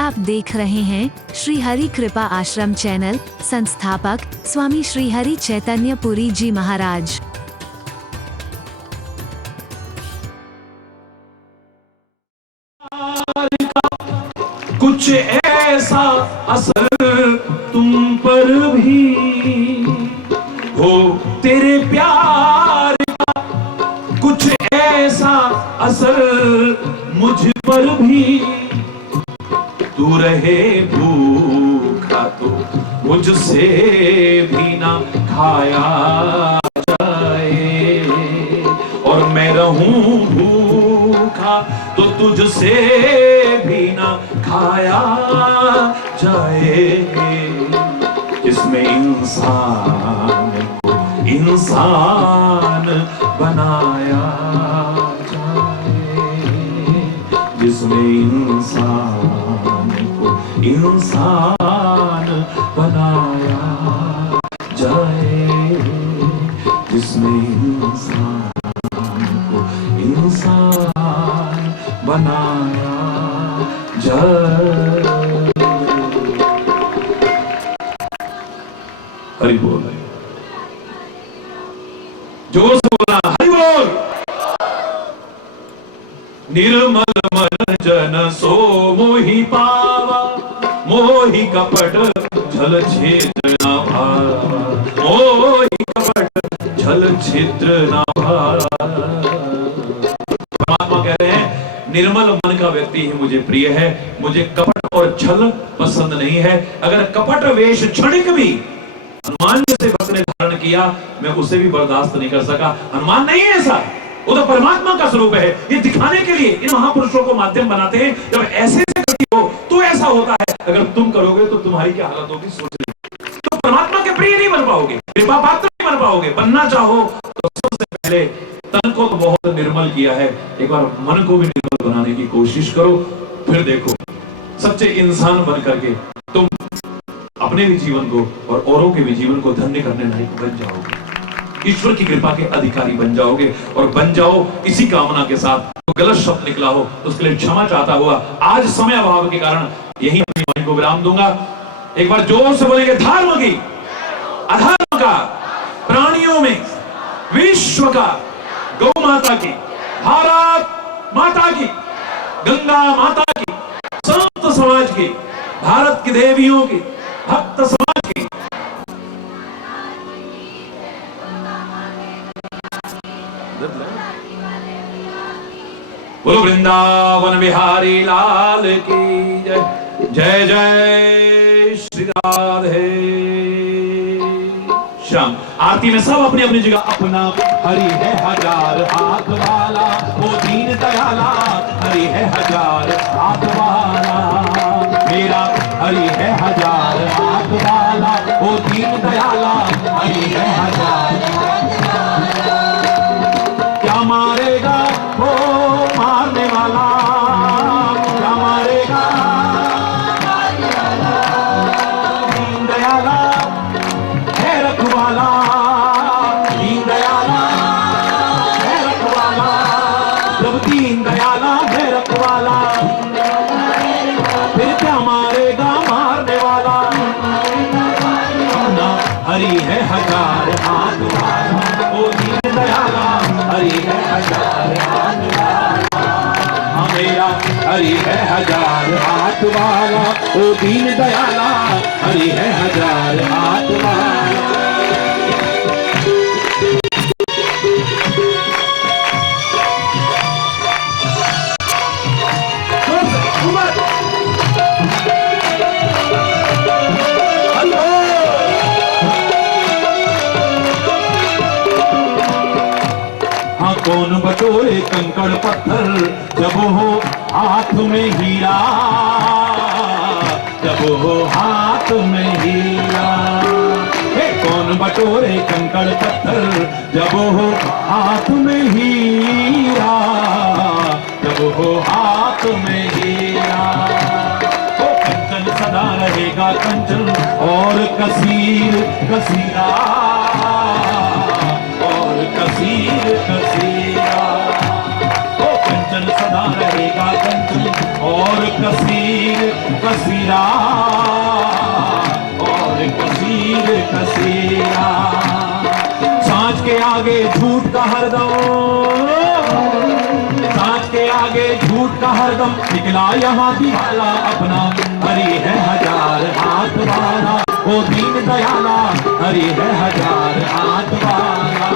आप देख रहे हैं श्री हरि कृपा आश्रम चैनल। संस्थापक स्वामी श्री हरि चैतन्य पुरी जी महाराज। कुछ ऐसा असर तुम पर भी हो, तेरे प्यार का कुछ ऐसा असर मुझ पर भी। तू रहे भूखा तो मुझसे भी ना खाया जाए, और मैं रहूं भूखा तो तुझसे भी ना खाया जाए। जिसमें इंसान को इंसान बनाया जाए, जिसमें इंसान को इंसान बनाया जाए, जिसमें इंसान को इंसान बनाया जाए। हरि बोल, जोर से बोलना हरि बोल। निर्मल मन जन सो मोहि पावा, मोहि कपट छल छिद्र न भावा, मोहि कपट छल छिद्र न भावा। परमात्मा कह रहे हैं निर्मल मन का व्यक्ति ही मुझे प्रिय है, मुझे कपट और छल पसंद नहीं है। अगर कपट वेश क्षणिक भी हनुमान जैसे भक्त ने धारण किया, मैं उसे भी बर्दाश्त नहीं कर सका। हनुमान नहीं है ऐसा, वो तो परमात्मा का स्वरूप है। ये दिखाने के लिए इन महापुरुषों को माध्यम बनाते हैं। जब ऐसे से करती हो तो ऐसा होता है, अगर तुम करोगे तो तुम्हारी क्या हालत होगी सोच लो। तो परमात्मा के प्रिय नहीं बन पाओगे, कृपा पात्र नहीं बन पाओगे। बनना चाहो तो सबसे पहले तन को तो बहुत निर्मल किया है, एक बार मन को भी निर्मल बनाने की कोशिश करो। फिर देखो सच्चे इंसान बन करके तुम अपने भी जीवन को और औरों के भी जीवन को धन्य करने लायक बन जाओगे, ईश्वर की कृपा के अधिकारी बन जाओगे। और बन जाओ इसी कामना के साथ। तो गलत शब्द निकला हो तो उसके लिए क्षमा चाहता हुआ आज समय अभाव के कारण यही अपनी वाणी को विराम दूंगा। एक बार जोर से बोलेंगे धर्म की, अधर्म का, प्राणियों में विश्व का, गौ माता की, भारत माता की, गंगा माता की, संत समाज की, भारत की देवियों की, भक्त समाज की। बोलो वृंदावन बिहारी लाल की जय। जय जय श्री राधे श्याम। आरती में सब अपनी अपनी जगह अपना। हरि है हजार हाथ वाला, वो दीन दयाला, हरि है हजार हाथ वाला मेरा, हरि है हजार हाथ वाला, वो दीन दयाला, हरि है हजार। क्या मारेगा वो मारने वाला, क्या मारेगा दीन दयाला है रखवाला, दीन दयाला है रखवाला। जब दीन दयाला है रखवाला फिर क्या मारेगा मारने वाला। हरि है हजार हाथ वाला, वो दीन दयाला, हरि है हजार हाथ वाला मेरा, हरि है हजार हाथ वाला, वो दीन दयाला, हरि है हजार हाथ वाला। कौन बटोरे कंकड़ पत्थर जब हो हाथ में हीरा, जब हो हाथ में हीरा। कौन बटोरे कंकड़ पत्थर जब हो हाथ में हीरा, जब हो हाथ में हीरा। कंचन सदा रहेगा कंचन और कसीर कसीरा, और कसीर कसीरा। कंचन सदा रहेगा कंचन और कसीर कसीरा। हीरा और कसीर कसीरा। सांच के आगे झूठ का हरदम, सांच के आगे झूठ का हरदम, निकला यहाँ दिवाला अपना, हरि है हजार हाथ वाला, वो दीन दयाला, हरि है हजार हाथ वाला,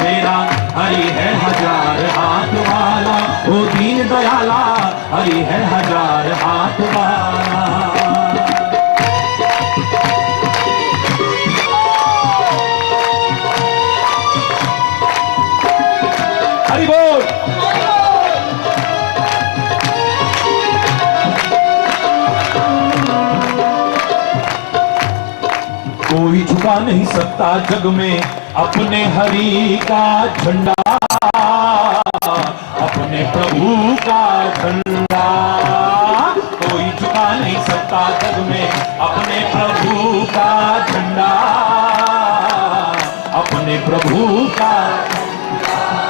मेरा हरि है हजार हाथ वाला, वो दीन दयाला, हरि है हजार हाथ वाला। हरि बोल। कोई झुका नहीं सकता जग में अपने हरि का झंडा, अपने प्रभु का झंडा। कोई झुका नहीं सकता जग में अपने प्रभु का झंडा, अपने प्रभु का।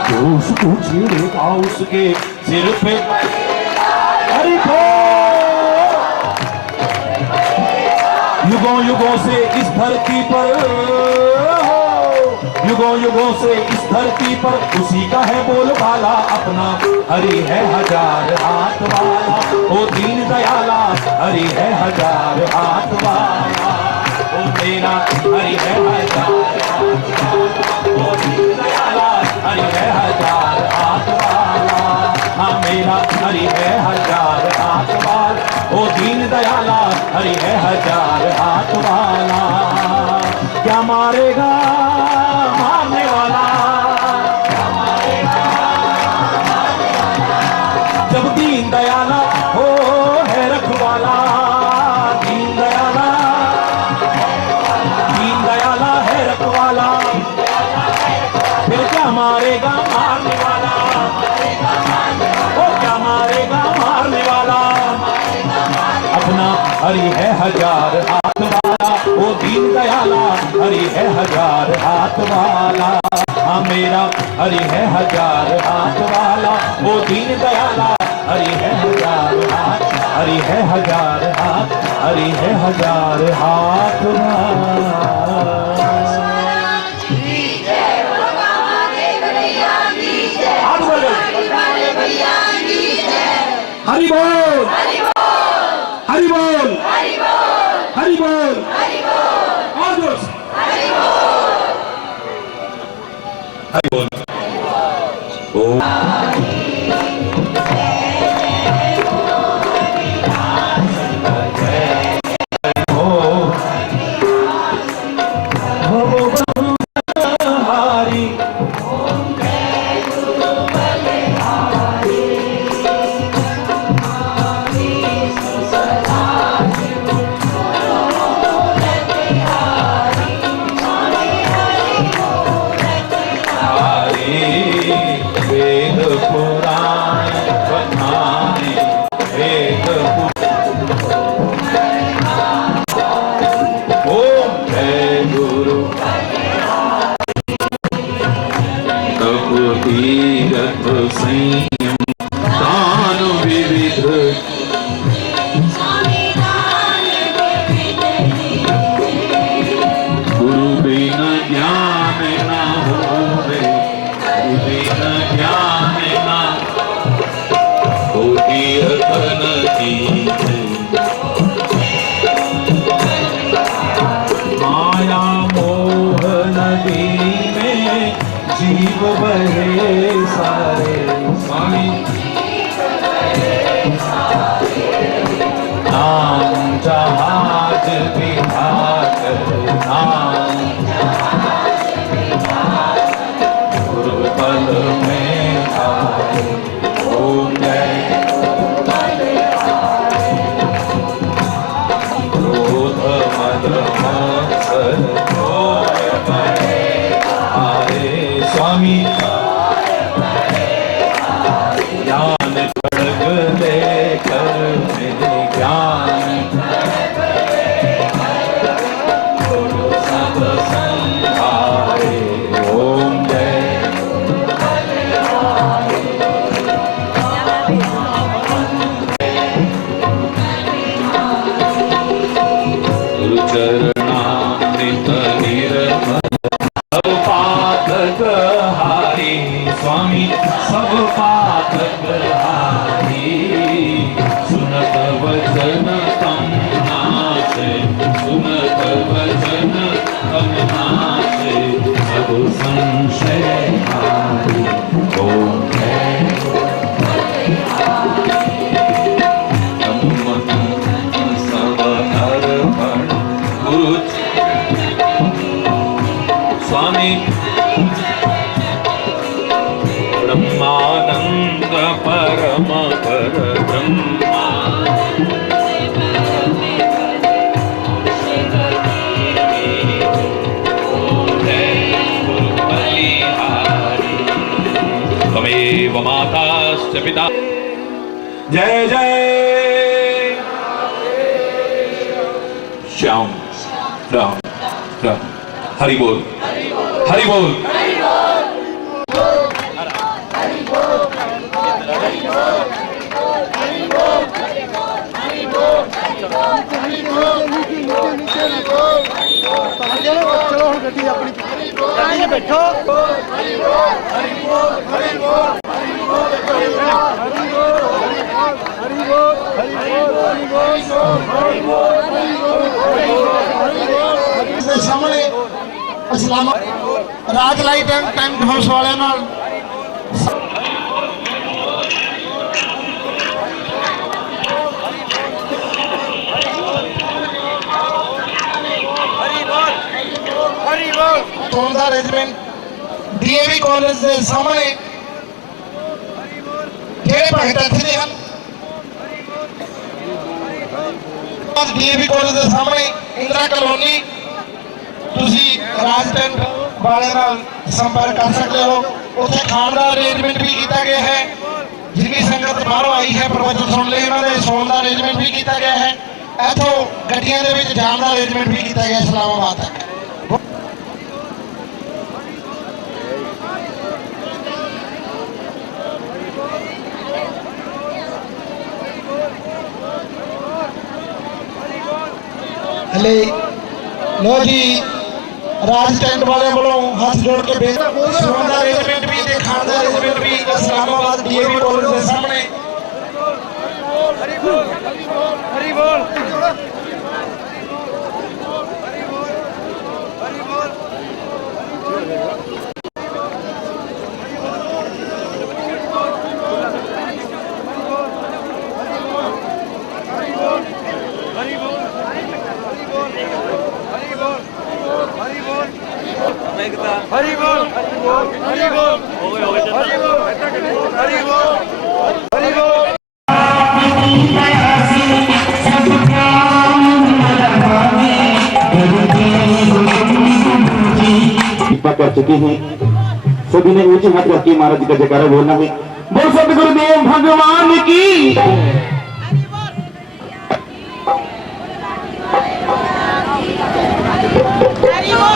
जो उसको छेड़ेगा उसके सिर पे हरि बोल। युगों युगों से इस धरती पर, युगों युगों से इस धरती पर उसी का है बोलबाला अपना, हरि है हजार हाथ वाला, ओ दीन दयाला, हरि है हजार हाथ वाला, ओ मेरा हरि है हजार हाथ वाला, ओ दीन दयाला, हरि है हजार हाथ वाला, हाँ मेरा हरि है हजार हाथ वाला, ओ दीन दयाला, हरि है हजार हाथ वाला। क्या मारेगा मारने वाला, क्या मारेगा मारने वाला, जब दीन दयाला हो है रखवाला, दीन दयाला, दीन दयाला है रखवाला, फिर क्या मारेगा मारने वाला, ओ क्या मारेगा मारने वाला, अपना हरि है हजार हाथ वाला, ओ दीन दयाला, हरि है हजार हाथ वाला, हाँ मेरा हरि है हजार हाथ वाला, ओ दीन दयाला, हरि है हजार हाथ, हरि है हजार हाथ, हरि है हजार हाथ वाला। हरि बोल, हरि बोल, हरि बोल, और जोर से हरि बोल। ओ माया मोह नदी में जीव बहे सारे, स्वामी नाम जहाज विभाग, नाम गुरुपल में आए, ओम जय से पिता। जय जय श्याम राम राम। हरि बोल हरि बोल। चलो हम गड्डी अपनी गड्डी में बैठो। सामने इस्लाम राज लाइट टेंट हाउस वाले नाल तोंदा रेजिमेंट डीएवी कॉलेज के सामने जेड़े भगत इत्थे हैं डीएवी कॉलेज के सामने इंदिरा कॉलोनी तुसी राज टेंट वाले नाल संपर्क कर सकते हो। उत्थे खाण का अरेंजमेंट भी किया गया है। जिन्नी संगत बाहरों आई है प्रवचन सुन ले इन्होंने सोने का अरेंजमेंट भी किया गया है। इथों गड्डियां दे विच जाण का अरेंजमेंट भी किया गया इस्लामाबाद तक। हले लो जी राज टेंट वाले वालों हाथ जोड़ के सोने का अरेंजमेंट भी ते खाण का अरेंजमेंट भी इस्लामाबाद डीएवी कॉलेज के सामने। हरि बोल हरि बोल हरि बोल। हरि बोल हरि बोल हरि बोल हरि बोल हरि बोल। कृपा कर चुके हैं सभी ने ऊंचे हाथ रख के महाराज का जयकारा बोलना है। बोल सतगुरुदेव भगवान की।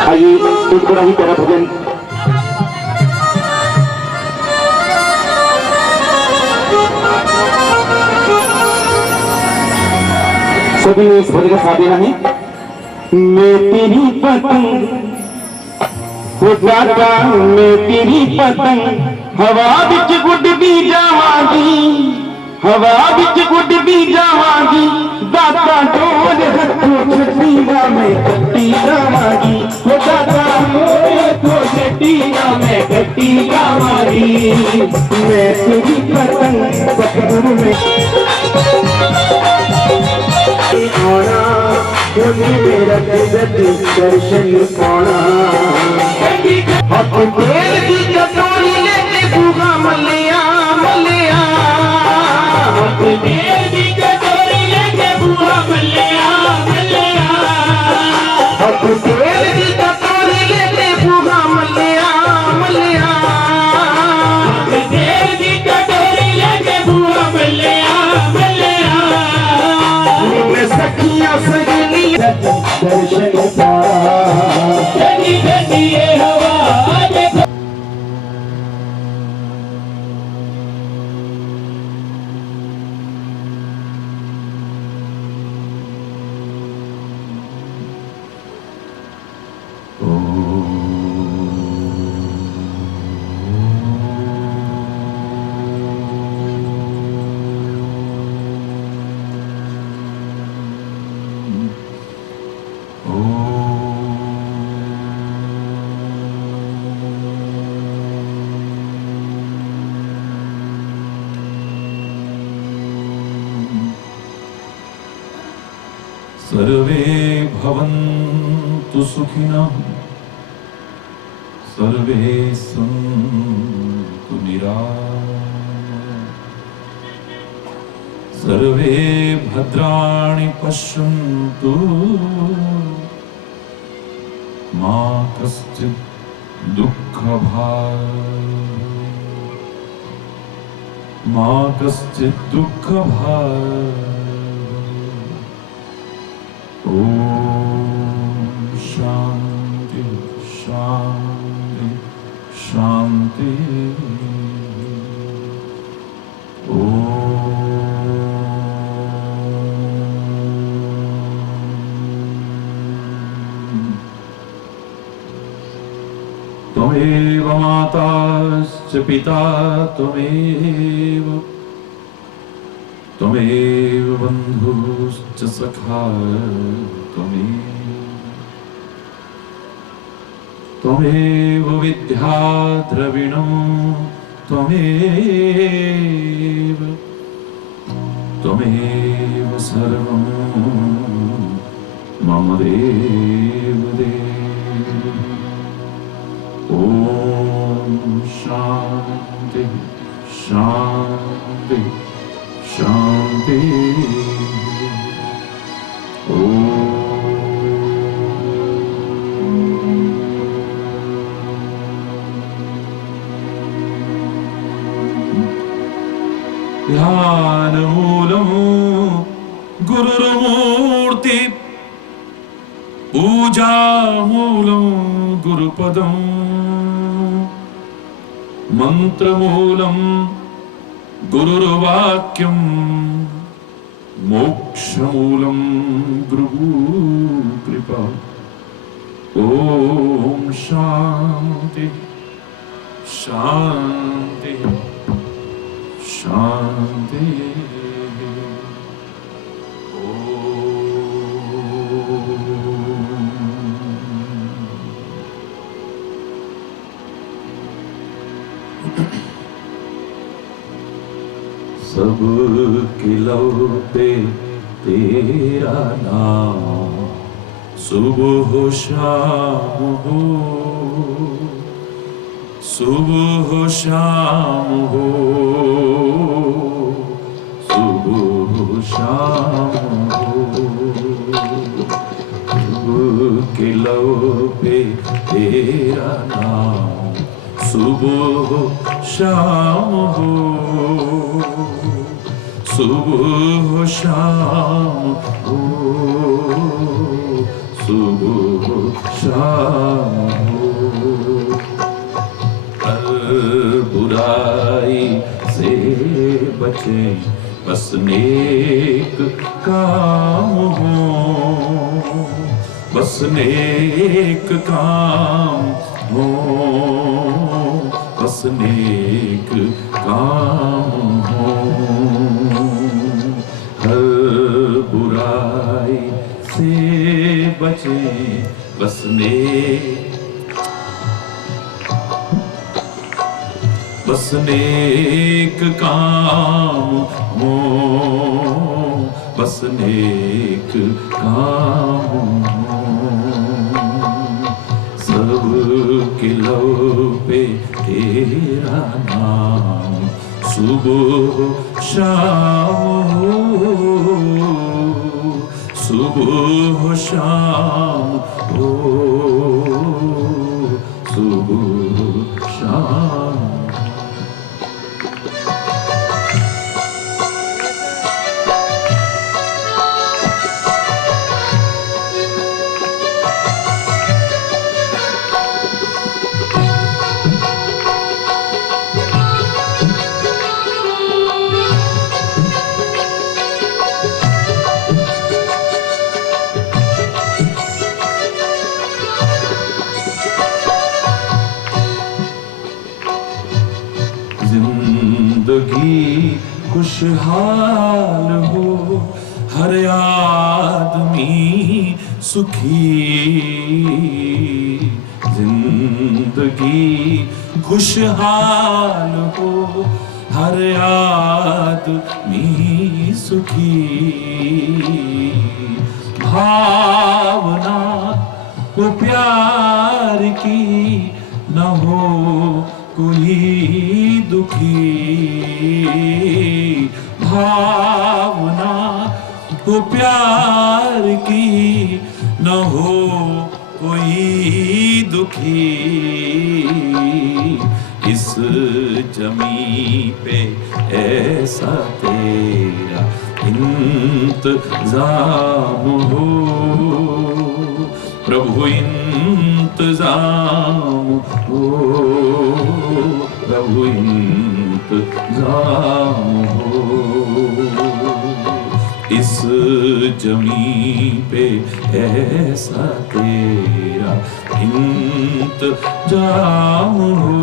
आइए एक बड़ा ही प्यारा भजन सभी ने इस भजन का साथ देना है। मैं तेरी पतंग हो जाता मैं तेरी पतंग हवा बिच गुडदी जावांगी हवा बिच गुडदी जावांगी दाता डोर हथों छड्डीगा मैं कट्टी जावांगी हो दाता डोर छड्डीगा मैं कट्टी जावांगी। मैं तेरी पतंग सतगुरु में आना मुझे मेरा जगत दर्शन पाना। हक तेल की कटोरी लेके भूखा मलिया मलिया हक तेल की कटोरी लेके भूखा मलिया मलिया हक तेल की कटोरी लेके भूखा मलिया मलिया हक तेल की कटोरी लेके भूखा मलिया मलिया। मैं सखियां सजनी दर्शन पाना ठंडी ठंडी हवा। सर्वे भवन्तु सुखिनः सर्वे सन्तु निरामयाः सर्वे भद्राणि पश्यन्तु मा कश्चित् दुःखभाग्। मा कश्चित् दुःखभाग्। ओम शांति शांति शांति। त्वमेव माताश्च पिता त्वमेव, त्वमेव बन्धुश्च सखा त्वमेव, त्वमेव विद्या द्रविणं त्वमेव, त्वमेव सर्वं मम देव देव। ओम शांति शांति शांति। ध्यान मूलम गुरुर्मूर्ति, पूजा मूलम गुरुपदम, मंत्रमूलम गुरुर्वाक्यम, मोक्षमूलम गुरुकृपा। ओम शांति शांति शांति। सब किलो पे तेरा नाम, सुबह शाम हो, सुबह शाम हो, सुबह शाम हो। सब किलो पे तेरा नाम, सुबह शाम हो, सुबह शाम हो, सुबह शाम हो। हर बुराई से बचे, बस नेक काम हो, बस नेक काम हो, बस नेक काम हो। हर बुराई से बचे, बस नेक काम हो, बस नेक काम हो। सब किलो पे तेरा नाम, सुबह शाम हो, सुबह शाम हो, सुबह शाम। जिंदगी खुशहाल हो, हर आदमी सुखी। जिंदगी खुशहाल हो, हर आदमी सुखी। भावना वो प्यार की न हो कोई दुखी। भावना वो प्यार की न हो कोई दुखी। इस जमी पे ऐसा तेरा इंतजाम हो प्रभु, इंतजाम हो प्रभु, इंतजाम हो। इस जमीन पे ऐसा तेरा इंतजाम हो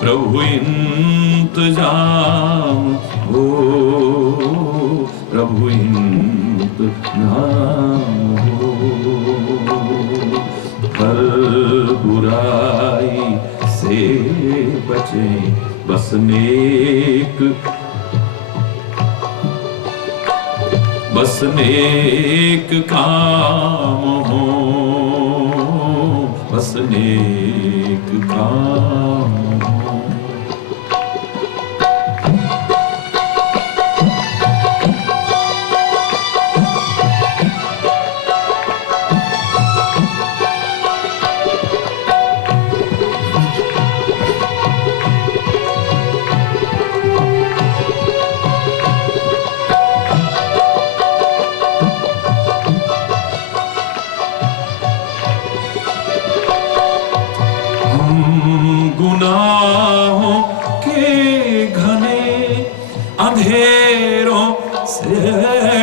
प्रभु, इंतजाम हो प्रभु, इंतजाम हो। हर बुराई से बचे बस नेक काम हो, बस नेक काम हो। गुनाहों के घने अंधेरों से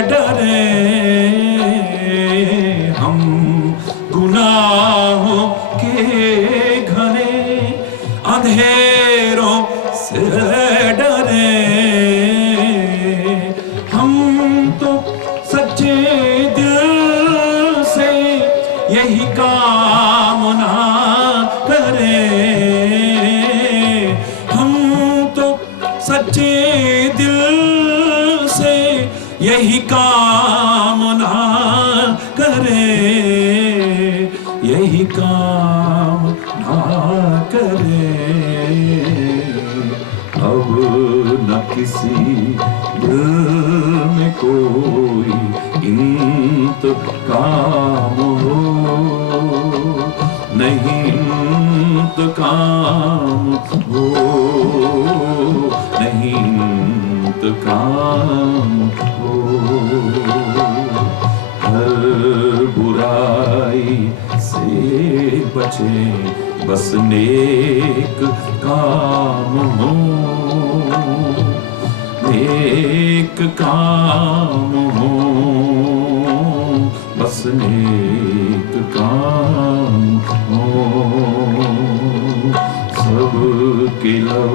डरे, हम गुनाहों के घने अंधेरों से डरे, हम तो सच्चे दिल से यही कामना करें, सच्चे दिल से यही कामना करें, यही कामना करें। अब न किसी दिल में कोई इंतकाम हो, नहीं इंतकाम हो, नहीं इंतकाम हो। हर बुराई से बचे बस नेक काम हो, नेक काम हो, बस नेक काम हो। सबके लब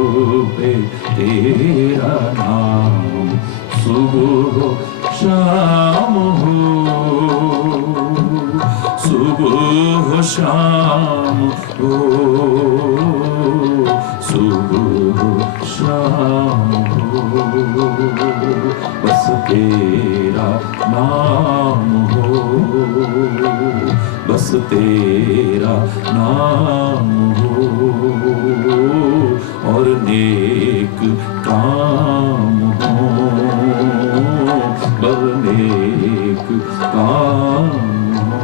पे तेरा नाम सुबह शाम हो, सुबह शाम हो, सुबह शाम हो, बस तेरा नाम हो, बस तेरा नाम हो, और नेक काम हो, बर नेक काम हो।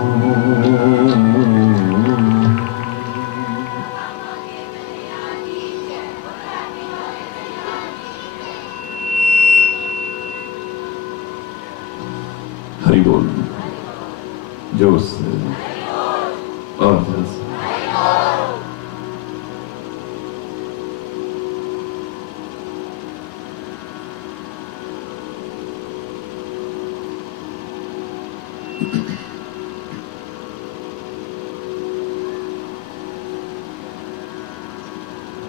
हरि बोल, जोर से और जोर से।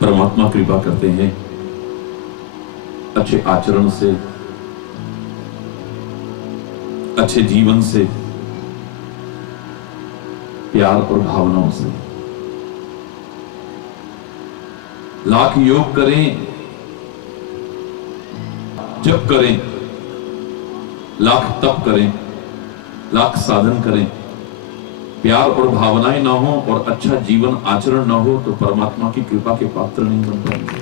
परमात्मा कृपा करते हैं अच्छे आचरण से, अच्छे जीवन से, प्यार और भावनाओं से। लाख योग करें, जप करें, लाख तप करें, लाख साधन करें, प्यार और भावनाएं ना हो और अच्छा जीवन आचरण ना हो तो परमात्मा की कृपा के पात्र नहीं बन पाएंगे।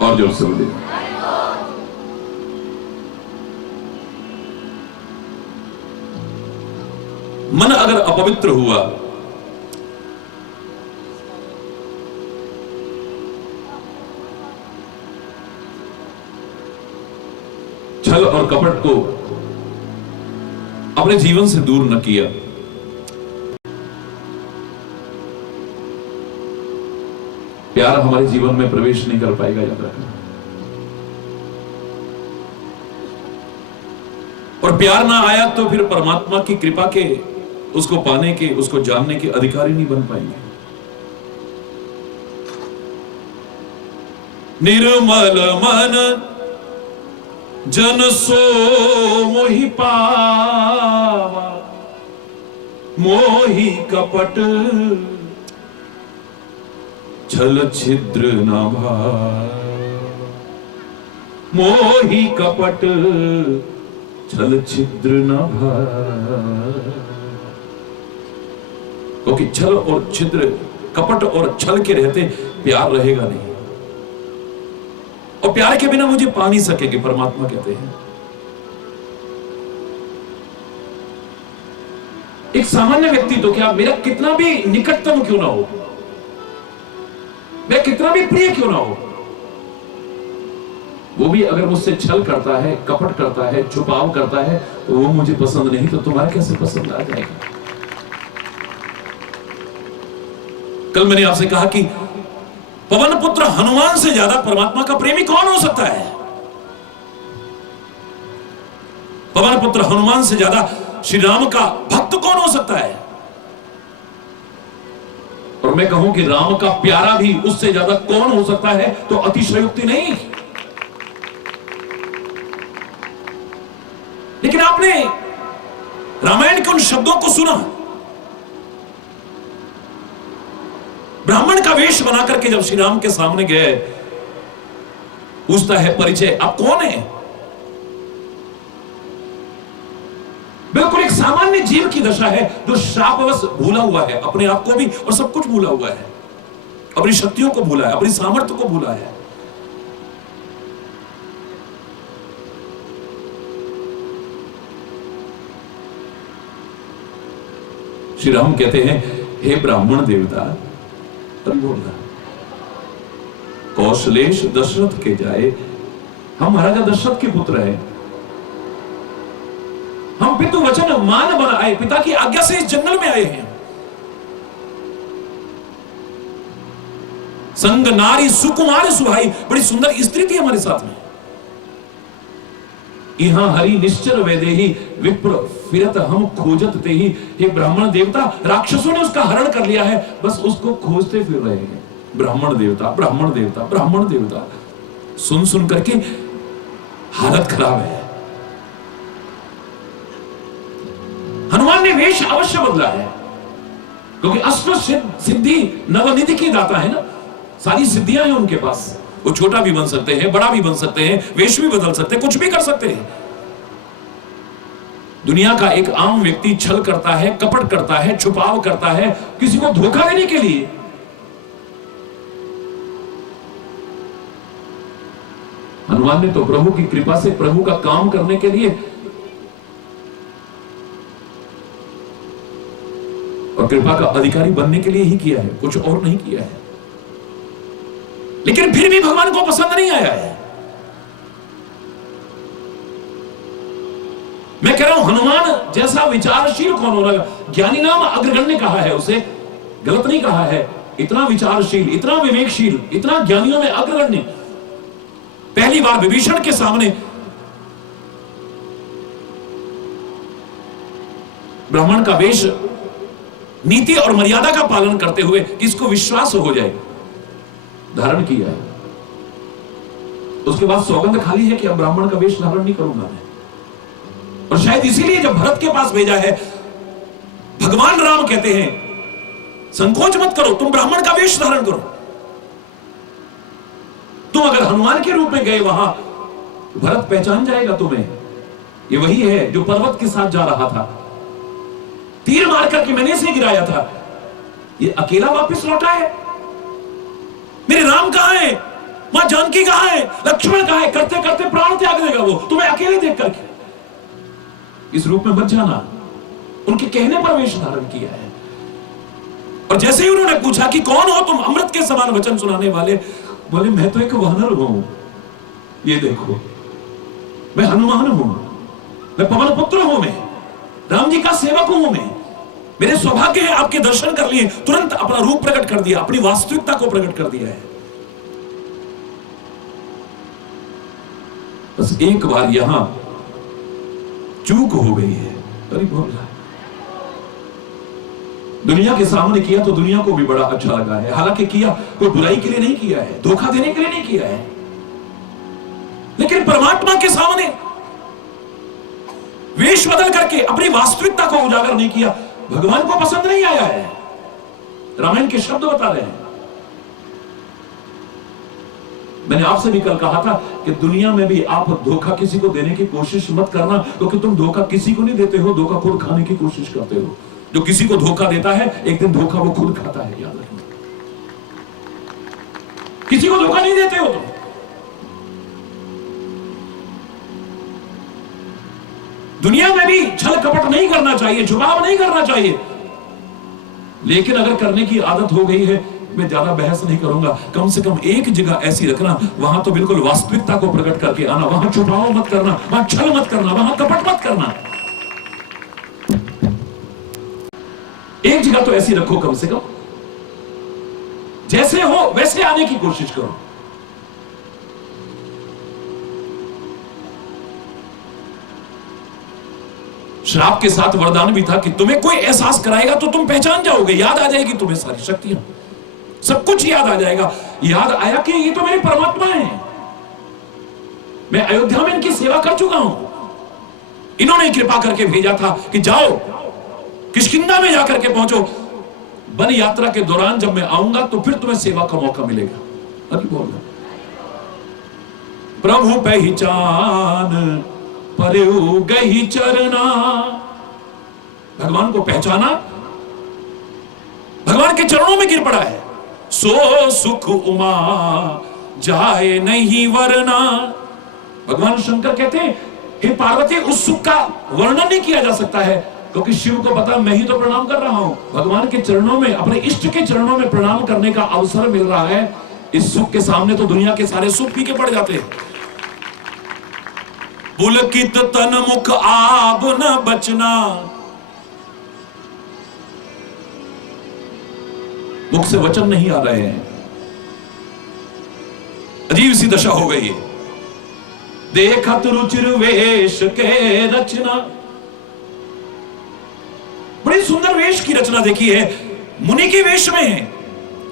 और जोर से बोलिए। मन अगर अपवित्र हुआ छल और कपट को अपने जीवन से दूर न किया, प्यार हमारे जीवन में प्रवेश नहीं कर पाएगा, याद रखना। और प्यार ना आया तो फिर परमात्मा की कृपा के, उसको पाने के, उसको जानने के अधिकारी नहीं बन पाएंगे। निर्मल मन जन सो मोहि पावा, मोहि कपट छल छिद्र न भावा, मोहि कपट छल छिद्र न भावा। क्योंकि छल और छिद्र, कपट और छल के रहते प्यार रहेगा नहीं, और प्यार के बिना मुझे पा नहीं सकेंगे, परमात्मा कहते हैं। एक सामान्य व्यक्ति तो क्या, मेरा कितना भी निकटतम क्यों ना हो, मैं कितना भी प्रिय क्यों ना हो, वो भी अगर मुझसे छल करता है, कपट करता है, छुपाव करता है, तो वो मुझे पसंद नहीं, तो तुम्हारा कैसे पसंद आ जाएगा। कल मैंने आपसे कहा कि पवन पुत्र हनुमान से ज्यादा परमात्मा का प्रेमी कौन हो सकता है। पवन पुत्र हनुमान से ज्यादा श्री राम का भक्त कौन हो सकता है। और मैं कहूं कि राम का प्यारा भी उससे ज्यादा कौन हो सकता है, तो अतिशयोक्ति नहीं। लेकिन आपने रामायण के उन शब्दों को सुना, ब्राह्मण का वेश बना करके जब श्री राम के सामने गए, पूछता है परिचय, आप कौन है। बिल्कुल एक सामान्य जीव की दशा है जो श्रापवश भूला हुआ है, अपने आप को भी और सब कुछ भूला हुआ है, अपनी शक्तियों को भूला है, अपनी सामर्थ्य को भूला है। श्री राम कहते हैं, हे ब्राह्मण देवता, बोलना कौशलेश दशरथ के जाए, हम महाराजा दशरथ के पुत्र हैं, हम पितु वचन मान बन आए, पिता की आज्ञा से इस जंगल में आए हैं। संग नारी सुकुमार सुहाई, बड़ी सुंदर स्त्री थी हमारे साथ में। यहां हरि निश्चर वैदेही, विप्र फिरत हम खोजत ते ही। हे ब्राह्मण देवता, राक्षसों ने उसका हरण कर लिया है, बस उसको खोजते फिर रहे हैं। ब्राह्मण देवता, ब्राह्मण देवता, ब्राह्मण देवता, सुन सुन करके हालत खराब है। हनुमान ने वेश अवश्य बदला है, क्योंकि अष्ट सिद्धि नवनिधि की दाता है ना, सारी सिद्धियां हैं उनके पास। वो छोटा भी बन सकते हैं, बड़ा भी बन सकते हैं, वेश भी बदल सकते हैं, कुछ भी कर सकते हैं। दुनिया का एक आम व्यक्ति छल करता है, कपट करता है, छुपाव करता है, किसी को धोखा देने के लिए। हनुमान ने तो प्रभु की कृपा से, प्रभु का काम करने के लिए और कृपा का अधिकारी बनने के लिए ही किया है, कुछ और नहीं किया है। लेकिन फिर भी भगवान को पसंद नहीं आया है। मैं कह रहा हूं, हनुमान जैसा विचारशील कौन होगा। ज्ञानी नाम अग्रगण्य कहा है उसे, गलत नहीं कहा है। इतना विचारशील, इतना विवेकशील, इतना ज्ञानियों में अग्रगण्य, पहली बार विभीषण के सामने ब्राह्मण का वेश नीति और मर्यादा का पालन करते हुए, किसको विश्वास हो जाए, धारण किया है। उसके बाद सौगंध खाली है कि अब ब्राह्मण का वेश धारण नहीं करूंगा मैं। और शायद इसीलिए जब भरत के पास भेजा है, भगवान राम कहते हैं, संकोच मत करो, तुम ब्राह्मण का वेश धारण करो। तुम अगर हनुमान के रूप में गए वहां, भरत पहचान जाएगा तुम्हें, ये वही है जो पर्वत के साथ जा रहा था, तीर मार करके मैंने इसे गिराया था, ये अकेला वापस लौटा है। मेरे राम कहां है, मां जानकी कहां है, लक्ष्मण कहां है, करते करते प्राण त्याग देगा वो तुम्हें अकेले देख करके। इस रूप में मत जाना। उनके कहने पर वेश धारण किया है। और जैसे ही उन्होंने पूछा कि कौन हो तुम, अमृत के समान वचन सुनाने वाले, बोले मैं तो एक वानर हूं, ये देखो। मैं हनुमान हूं, मैं पवन पुत्र हूं, मैं राम जी का सेवक हूं, मैं मेरे सौभाग्य है आपके दर्शन कर लिए, तुरंत अपना रूप प्रकट कर दिया, अपनी वास्तविकता को प्रकट कर दिया है। बस एक बार यहां चूक हो गई है। अरे बोला दुनिया के सामने किया तो दुनिया को भी बड़ा अच्छा लगा है, हालांकि किया कोई बुराई के लिए नहीं किया है, धोखा देने के लिए नहीं किया है, लेकिन परमात्मा के सामने वेश बदल करके अपनी वास्तविकता को उजागर नहीं किया, भगवान को पसंद नहीं आया है। रामायण के शब्द बता रहे हैं। मैंने आपसे भी कल कहा था कि दुनिया में भी आप धोखा किसी को देने की कोशिश मत करना, क्योंकि तुम धोखा किसी को नहीं देते हो, धोखा खुद खाने की कोशिश करते हो। जो किसी को धोखा देता है एक दिन धोखा वो खुद खाता है, याद रखना। किसी को धोखा नहीं देते हो तुम। दुनिया में भी छल कपट नहीं करना चाहिए, झुकाव नहीं करना चाहिए, लेकिन अगर करने की आदत हो गई है, मैं ज्यादा बहस नहीं करूंगा, कम से कम एक जगह ऐसी रखना, वहां तो बिल्कुल वास्तविकता को प्रकट करके आना, वहां छुपाव मत करना, वहां छल मत करना, वहां कपट मत करना। एक जगह तो ऐसी रखो, कम से कम जैसे हो वैसे आने की कोशिश करो। श्राप के साथ वरदान भी था कि तुम्हें कोई एहसास कराएगा तो तुम पहचान जाओगे, याद आ जाएगी तुम्हें सारी शक्तियां, सब कुछ याद आ जाएगा। याद आया कि ये तो मेरे परमात्मा है, मैं अयोध्या में इनकी सेवा कर चुका हूं, इन्होंने कृपा करके भेजा था कि जाओ किष्किंधा में जाकर के पहुंचो, वन यात्रा के दौरान जब मैं आऊंगा तो फिर तुम्हें सेवा का मौका मिलेगा। अरे बोल प्रभु पहचान परु गही चरना, भगवान को पहचाना, भगवान के चरणों में गिर पड़ा है। सो सुख उमा जाए नहीं वरना, भगवान शंकर कहते हैं हे पार्वती, उस सुख का वर्णन नहीं किया जा सकता है, क्योंकि शिव को पता मैं ही तो प्रणाम कर रहा हूं। भगवान के चरणों में, अपने इष्ट के चरणों में प्रणाम करने का अवसर मिल रहा है, इस सुख के सामने तो दुनिया के सारे सुख फीके पड़ जाते हैं। पुलकित तन मुख आब न बचना, मुख से वचन नहीं आ रहे हैं, अजीब सी दशा हो गई है। देखत रुचिर वेश के रचना, बड़ी सुंदर वेश की रचना देखी है, मुनि के वेश में है,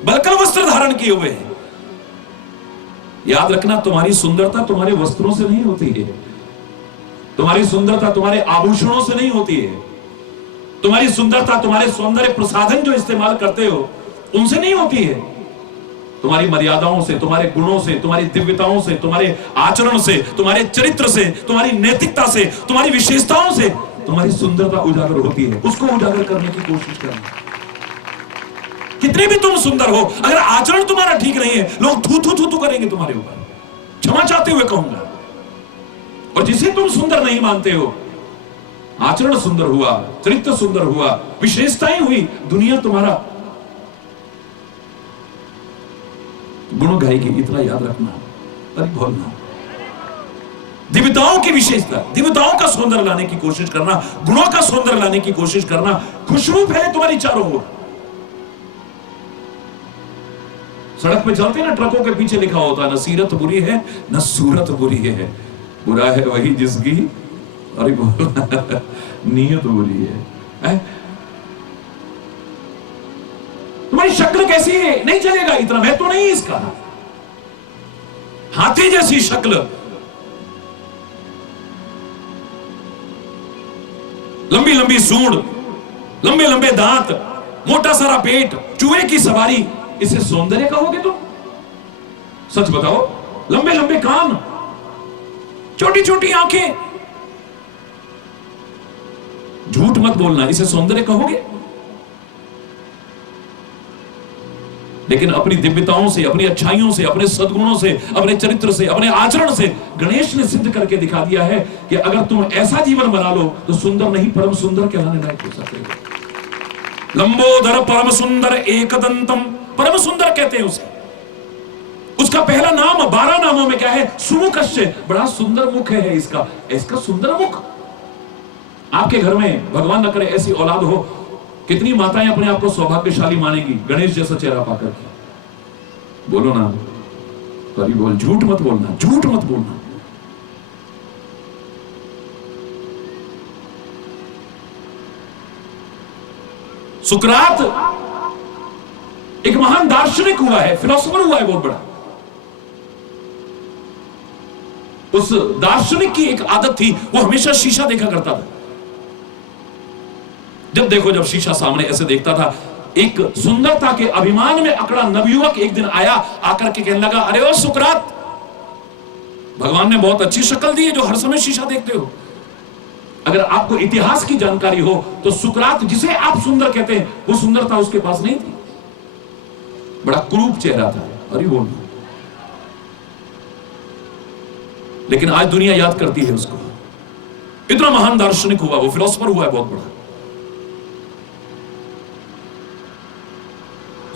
बलकल वस्त्र धारण किए हुए हैं। याद रखना, तुम्हारी सुंदरता तुम्हारे वस्त्रों से नहीं होती है, तुम्हारी सुंदरता तुम्हारे आभूषणों से नहीं होती है, तुम्हारी सुंदरता तुम्हारे सौंदर्य प्रसाधन जो इस्तेमाल करते हो उनसे नहीं होती है, तुम्हारी मर्यादाओं से, तुम्हारे गुणों से, तुम्हारी दिव्यताओं से, तुम्हारे आचरण से, तुम्हारे चरित्र से, तुम्हारी नैतिकता से, तुम्हारी विशेषताओं से तुम्हारी सुंदरता उजागर होती है। उसको उजागर करने की कोशिश करना। कितने भी तुम सुंदर हो, अगर आचरण तुम्हारा ठीक नहीं है, लोग थू थू थू थू करेंगे तुम्हारे ऊपर, क्षमा चाहते हुए कहूंगा। और जिसे तुम सुंदर नहीं मानते हो, आचरण सुंदर हुआ, चरित्र सुंदर हुआ, विशेषताएं हुई, दुनिया तुम्हारा गुण गाएगी, इतना याद रखना। अरे बोलना, दिव्यताओं की विशेषता, दिव्यताओं का सौंदर्य लाने की कोशिश करना, गुणों का सौंदर्य लाने की कोशिश करना, खुशबू फैले तुम्हारी चारों ओर। सड़क पे चलते ना, ट्रकों के पीछे लिखा होता है, न सीरत बुरी है न सूरत बुरी है, बुरा है वही जिसकी अरे नीयत बुरी है। तुम्हारी शक्ल कैसी है नहीं चलेगा, इतना महत्व तो नहीं इसका। हाथी जैसी शक्ल, लंबी लंबी सूंड, लंबे लंबे दांत, मोटा सारा पेट, चूहे की सवारी, इसे सौंदर्य कहोगे तुम? सच बताओ, लंबे लंबे कान, छोटी छोटी आंखें, झूठ मत बोलना, इसे सौंदर्य कहोगे? लेकिन अपनी दिव्यताओं से, अपनी अच्छाइयों से, अपने सद्गुणों से, अपने चरित्र से, अपने आचरण से गणेश ने सिद्ध करके दिखा दिया है कि अगर तुम ऐसा जीवन बना लो तो सुंदर नहीं परम सुंदर कहलाने लायक हो सकते हो। लंबोदर परम सुंदर एकदंतम, परम सुंदर कहते हैं उसे। उसका पहला नाम 12 नामों में क्या है? सुमुखश्च। बड़ा सुंदर मुख है इसका। इसका सुंदर मुख। आपके घर में भगवान न करे ऐसी औलाद हो, कितनी माताएं अपने आप को सौभाग्यशाली मानेंगी गणेश जैसा चेहरा पाकर के। बोलो ना, कभी बोल, झूठ मत बोलना, झूठ मत बोलना। सुकरात एक महान दार्शनिक हुआ है, फिलोसोफर हुआ है बहुत बड़ा। उस दार्शनिक की एक आदत थी, वो हमेशा शीशा देखा करता था। जब शीशा सामने ऐसे देखता था, एक सुंदरता के अभिमान में अकड़ा नवयुवक एक दिन आया, आकर के कहने लगा, अरे ओ सुकरात, भगवान ने बहुत अच्छी शक्ल दी है जो हर समय शीशा देखते हो। अगर आपको इतिहास की जानकारी हो तो सुकरात जिसे आप सुंदर कहते हैं, वो सुंदरता उसके पास नहीं थी। बड़ा कुरूप चेहरा था। अरे बोल, लेकिन आज दुनिया याद करती है उसको। इतना महान दार्शनिक हुआ, वो फिलोसोफर हुआ है बहुत बड़ा।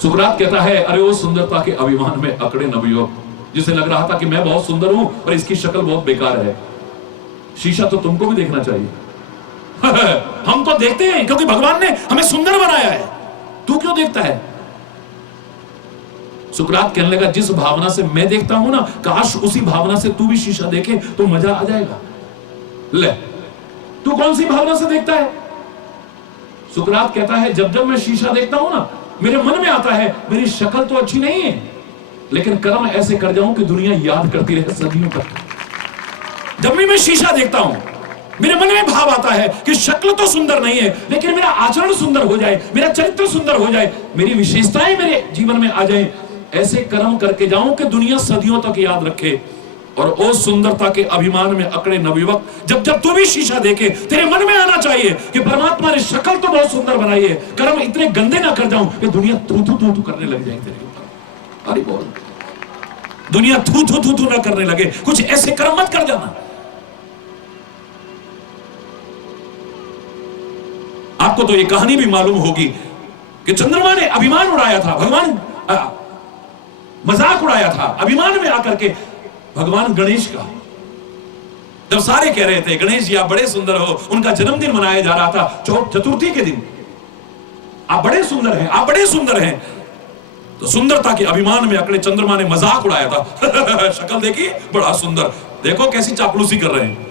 सुकरात कहता है, अरे वो सुंदरता के अभिमान में अकड़े नवयुवक, जिसे लग रहा था कि मैं बहुत सुंदर हूं और इसकी शक्ल बहुत बेकार है। शीशा तो तुमको भी देखना चाहिए। हम तो देखते हैं क्योंकि भगवान ने हमें सुंदर बनाया है, तू क्यों देखता है? सुकरात कहने लगा, जिस भावना से मैं देखता हूं ना, काश उसी भावना से तू भी शीशा देखे तो मजा आ जाएगा। ले, तू कौन सी भावना से देखता है? सुकरात कहता है, जब जब मैं शीशा देखता हूं ना, मेरे मन में आता है मेरी शक्ल तो अच्छी नहीं है, लेकिन कर्म ऐसे कर जाऊं कि दुनिया याद करती रहे सदियों तक। जब भी मैं शीशा देखता हूं, मेरे मन में भाव आता है कि शक्ल तो सुंदर नहीं है, लेकिन मेरा आचरण सुंदर हो जाए, मेरा चरित्र सुंदर हो जाए, मेरी विशेषताएं मेरे जीवन में आ जाए। ऐसे कर्म करके जाऊं कि दुनिया सदियों तक याद रखे। और ओ सुंदरता के अभिमान में अकड़े नवयुवक, जब जब तू भी शीशा देखे, तेरे मन में आना चाहिए कि परमात्मा ने शक्ल तो बहुत सुंदर बनाई है, कर्म इतने गंदे ना कर जाऊं कि दुनिया थू थू थू थू करने लग जाए तेरे ऊपर। अरे बोल, दुनिया थू थू थू थू ना करने लगे। कुछ ऐसे कर्म मत कर जाना। आपको तो ये कहानी भी मालूम होगी कि चंद्रमा ने अभिमान उड़ाया था, भगवान मजाक उड़ाया था अभिमान में आकर के भगवान गणेश का। जब सारे कह रहे थे गणेश जी आप बड़े सुंदर हो, उनका जन्मदिन मनाया जा रहा था चतुर्थी के दिन, आप बड़े सुंदर हैं, आप बड़े सुंदर हैं, तो सुंदरता के अभिमान में अकड़े चंद्रमा ने मजाक उड़ाया था। शक्ल देखी, बड़ा सुंदर, देखो कैसी चापलूसी कर रहे हैं।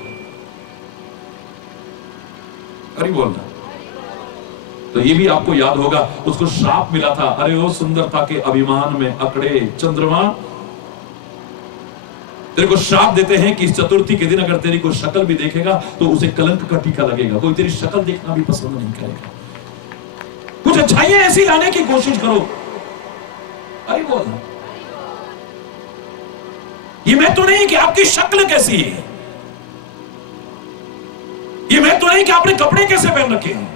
अरे बोलना, तो ये भी आपको याद होगा, उसको श्राप मिला था, अरे वो सुंदरता के अभिमान में अकड़े चंद्रमा, तेरे को श्राप देते हैं कि इस चतुर्थी के दिन अगर तेरी कोई शक्ल भी देखेगा तो उसे कलंक का टीका लगेगा, कोई तेरी शक्ल देखना भी पसंद नहीं करेगा। कुछ अच्छाइयां ऐसी लाने की कोशिश करो। अरे बोल, ये मैं तो नहीं कि आपकी शक्ल कैसी है, ये मैं तो नहीं कि आपने कपड़े कैसे पहन रखे हैं,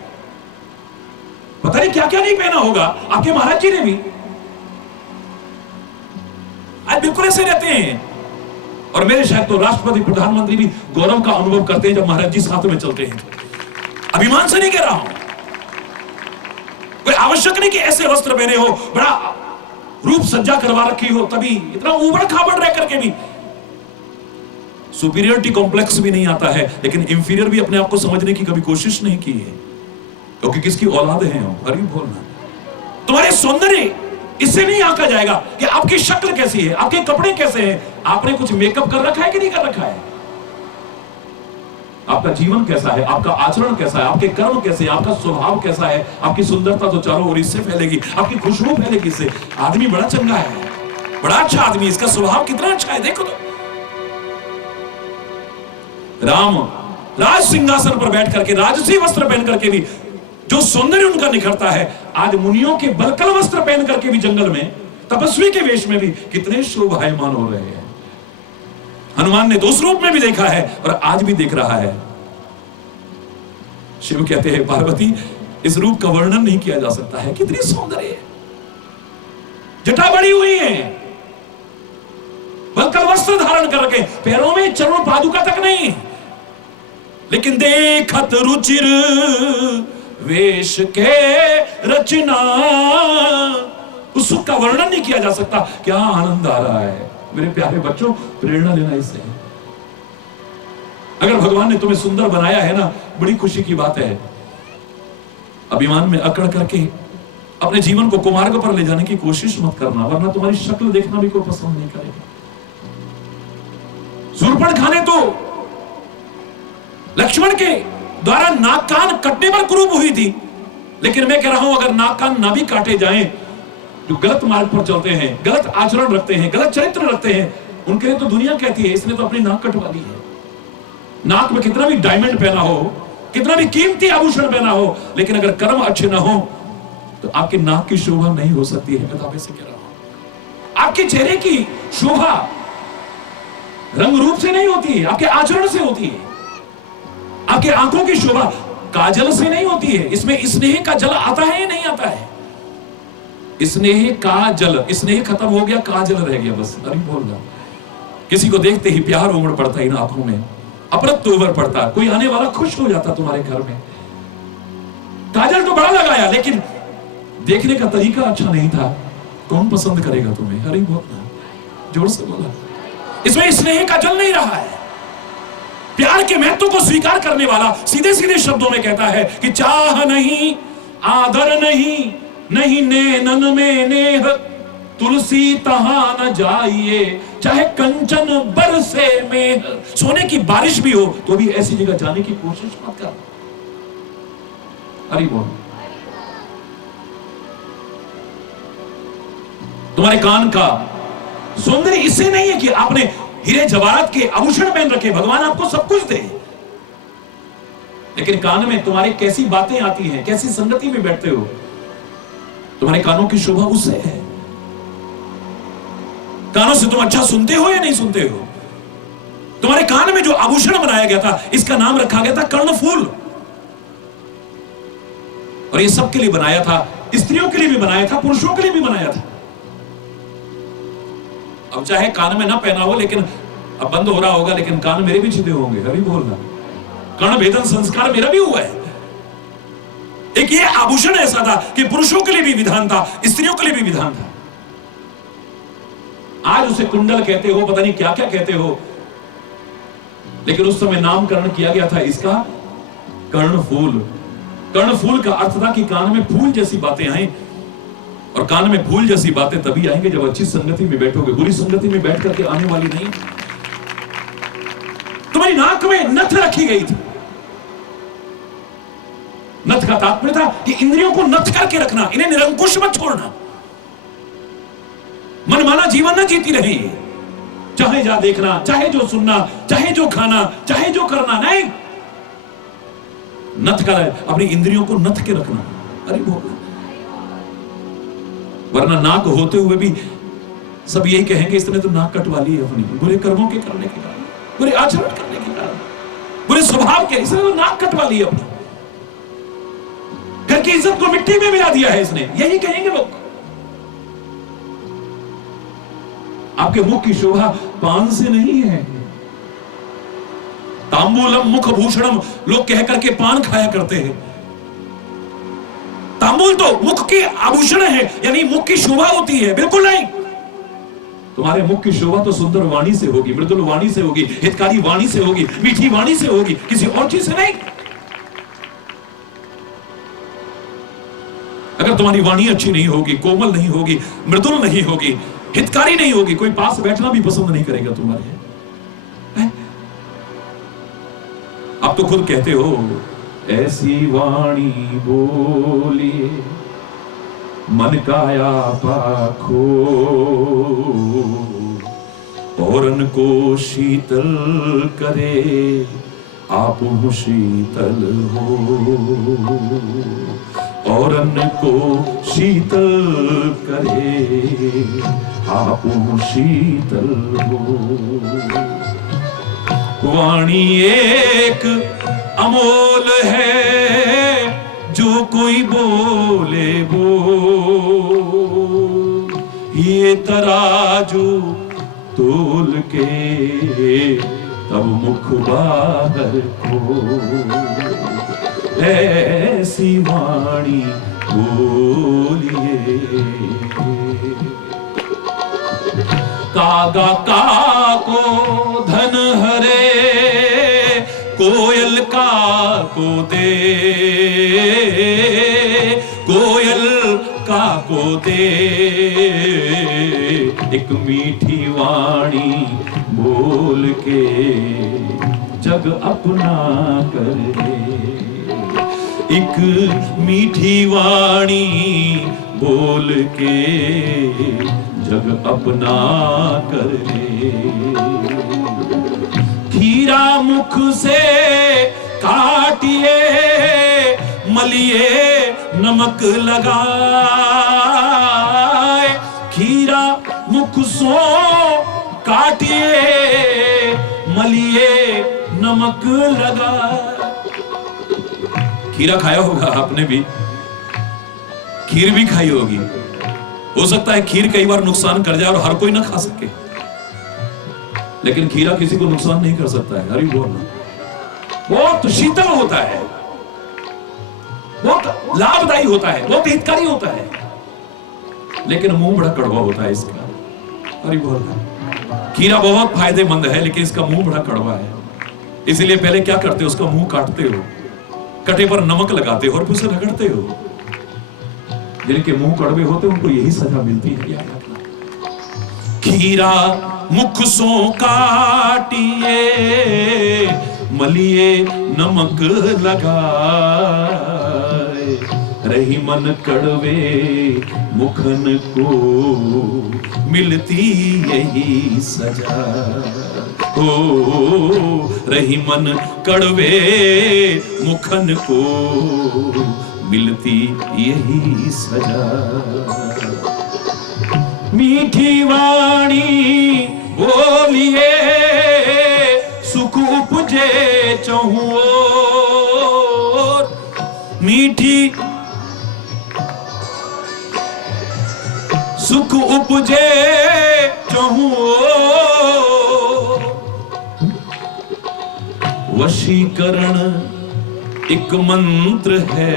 पता नहीं क्या क्या नहीं पहना होगा आपके महाराज जी ने भी। आज बिल्कुल ऐसे रहते हैं, और मेरे शायद तो राष्ट्रपति प्रधानमंत्री भी गौरव का अनुभव करते हैं जब महाराज जी साथ में चलते हैं। अभिमान से नहीं कह रहा हूं, कोई आवश्यक नहीं कि ऐसे वस्त्र पहने हो, बड़ा रूप सज्जा करवा रखी हो, तभी इतना उबड़ खाबड़ रह करके भी सुपीरियरिटी कॉम्प्लेक्स भी नहीं आता है, लेकिन इंफीरियर भी अपने आप को समझने की कभी कोशिश नहीं की है, क्योंकि किसकी औलाद है हम। अरे बोलना, तुम्हारे सौंदर्य इससे नहीं आंका जाएगा कि आपकी शक्ल कैसी है, आपके कपड़े कैसे हैं, आपने कुछ मेकअप कर रखा है कि नहीं कर रखा है, आपका जीवन कैसा है, आपका आचरण कैसा है, आपके कर्म कैसे हैं, आपका स्वभाव कैसा है। आपकी सुंदरता तो चारों ओर इससे फैलेगी, आपकी खुशबू फैलेगी इससे। आदमी बड़ा चंगा है, बड़ा अच्छा आदमी, इसका स्वभाव कितना अच्छा है, देखो तो। राम राज सिंहासन पर बैठ करके, राजसी वस्त्र पहन करके भी जो सौंदर्य उनका निखरता है, आज मुनियों के बलकल वस्त्र पहन करके भी जंगल में तपस्वी के वेश में भी कितने शोभायमान हो रहे हैं। हनुमान ने तो उस रूप में भी देखा है और आज भी देख रहा है। शिव कहते हैं, पार्वती इस रूप का वर्णन नहीं किया जा सकता है, कितनी सौंदर्य है, जटा बड़ी हुई है, बलकल वस्त्र धारण कर रखे, पैरों में चरण पादुका तक नहीं, लेकिन देखत रुचिर वेश के रचना, उस सुख का वर्णन नहीं किया जा सकता। क्या आनंद आ रहा है मेरे प्यारे बच्चों, प्रेरणा लेना इससे। अगर भगवान ने तुम्हें सुंदर बनाया है ना, बड़ी खुशी की बात है। अभिमान में अकड़ करके अपने जीवन को कुमार्ग पर ले जाने की कोशिश मत करना, वरना तुम्हारी शक्ल देखना भी कोई पसंद नहीं करेगा। शूर्पणखा ने तो लक्ष्मण के द्वारा नाक कान कटने पर क्रूप हुई थी, लेकिन मैं कह रहा हूं अगर नाक कान ना भी काटे जाएं, जो गलत मार्ग पर चलते हैं, गलत आचरण रखते हैं, गलत चरित्र रखते हैं, उनके लिए तो दुनिया कहती है इसने तो अपनी नाक कटवा ली है। नाक में कितना भी डायमंड पहना हो, कितना भी कीमती आभूषण पहना हो, लेकिन अगर कर्म अच्छे ना हो तो आपकी नाक की शोभा नहीं हो सकती है। किताबें से कह रहा हूं, आपके चेहरे की शोभा रंग रूप से नहीं होती है, आपके आचरण से होती है। आपके आंखों की शोभा काजल से नहीं होती है। इसमें स्नेह का जल आता है या नहीं आता है? स्नेह का जल, स्नेह खत्म हो गया, काजल रह गया बस। अरे बोल रहा, किसी को देखते ही प्यार उमड़ पड़ता है इन आंखों में, अपरत्व उभर पड़ता, कोई आने वाला खुश हो जाता तुम्हारे घर में। काजल तो बड़ा लगाया, लेकिन देखने का तरीका अच्छा नहीं था, कौन पसंद करेगा तुम्हें? अरे बोलना, जोर से बोला। इसमें स्नेह का जल नहीं रहा है। प्यार के महत्व को स्वीकार करने वाला सीधे सीधे शब्दों में कहता है कि चाह नहीं, आदर नहीं, नहीं नैनन में नेह, तुलसी तहां न जाइए, चाहे कंचन बरसे में। सोने की बारिश भी हो तो भी ऐसी जगह जाने की कोशिश मत कर। अरे बोल, तुम्हारे कान का सौंदर्य इससे नहीं है कि आपने हीरे जवाहरात के आभूषण पहन रखे, भगवान आपको सब कुछ दे, लेकिन कान में तुम्हारे कैसी बातें आती हैं, कैसी संगति में बैठते हो, तुम्हारे कानों की शोभा उससे है। कानों से तुम अच्छा सुनते हो या नहीं सुनते हो? तुम्हारे कान में जो आभूषण बनाया गया था, इसका नाम रखा गया था कर्णफूल, और ये सबके लिए बनाया था, स्त्रियों के लिए भी बनाया था, पुरुषों के लिए भी बनाया था। अब चाहे कान में ना पहना हो, लेकिन अब बंद हो रहा होगा, लेकिन कान मेरे भी छिदे होंगे। अभी बोलना, कर्ण भेदन संस्कार मेरा भी हुआ है। एक ये आभूषण ऐसा था कि पुरुषों के लिए भी विधान था, स्त्रियों के लिए भी विधान था। आज उसे कुंडल कहते हो, पता नहीं क्या क्या कहते हो, लेकिन उस समय नामकरण किया गया था इसका कर्णफूल। कर्णफूल का अर्थ था कि कान में फूल जैसी बातें आए, और कान में फूल जैसी बातें तभी आएंगे जब अच्छी संगति में बैठोगे, बुरी संगति में बैठ करके आने वाली नहीं। तुम्हारी नाक में नथ रखी गई थी। नथ का तात्पर्य था कि इंद्रियों को नथ करके रखना, इन्हें निरंकुश मत छोड़ना। मनमाना जीवन न जीती रही, चाहे जा देखना, चाहे जो सुनना, चाहे जो खाना, चाहे जो करना, नहीं, नथ कर अपनी इंद्रियों को नथ के रखना। अरे बोलना, वरना नाक होते हुए भी सब यही कहेंगे इसने तो नाक कटवा ली है अपनी, बुरे कर्मों के करने के कारण, बुरे आचरण करने के कारण, बुरे स्वभाव के, इसने तो नाक कटवा ली अपनी, घर की इज्जत को मिट्टी में मिला दिया है इसने, यही कहेंगे लोग। आपके मुख की शोभा पान से नहीं है। तांबूलम मुख भूषणम लोग कह करके पान खाया करते हैं। तांबूल तो मुख के आभूषण है, यानी मुख की शोभा होती है, बिल्कुल नहीं। तुम्हारे मुख की शोभा तो सुंदर वाणी से होगी, मृदुल वाणी से होगी, हितकारी वाणी से होगी, मीठी वाणी से होगी, किसी और चीज से नहीं। अगर तुम्हारी वाणी अच्छी नहीं होगी, कोमल नहीं होगी, मृदुल नहीं होगी, हितकारी नहीं होगी, कोई पास बैठना भी पसंद नहीं करेगा तुम्हारे। आप तो खुद कहते हो ऐसी वाणी बोलिए मन काया पाखो, औरन को शीतल करे आप शीतल हो, औरन को शीतल करे आप शीतल हो। वाणी एक अमोल है जो कोई बोले बोल, ये तराजू तोल के तब मुख बाहर खो। ऐसी वाणी बोलिए। कागा को धन हरे, कोयल का को दे, कोयल का को दे, एक मीठी वाणी बोल के जग अपना कर दे। एक मीठी वाणी बोल के जग अपना कर ले। खीरा मुख से काटिए, मलिए नमक लगाए। खीरा मुख सो काटिए, मलिए नमक लगाए। खीरा खाया होगा आपने भी, खीर भी खाई होगी। हो सकता है खीर कई बार नुकसान कर जाए और हर कोई ना खा सके, लेकिन खीरा किसी को नुकसान नहीं कर सकता है। हरी बोल, बहुत शीतल होता है, बहुत लाभदायी होता है, बहुत हितकारी होता है, लेकिन मुंह बड़ा कड़वा होता है इसका। हरी बोल, खीरा बहुत फायदेमंद है, लेकिन इसका मुंह बड़ा कड़वा है। इसलिए पहले क्या करते हो, उसका मुंह काटते हो, कटे पर नमक लगाते हो और फिर उसे रगड़ते हो। जिनके मुंह कड़वे होते हैं उनको यही सजा मिलती है। याद रखना, खीरा मुख सो काटिए, मलिए नमक लगाए। रही मन कड़वे मुखन को, मिलती यही सजा। हो रही मन कड़वे मुखन को, मिलती यही सजा। मीठी वाणी बोलिए, सुख उपजे चहुं ओर। मीठी सुख उपजे चहुं ओर। वशीकरण एक मंत्र है,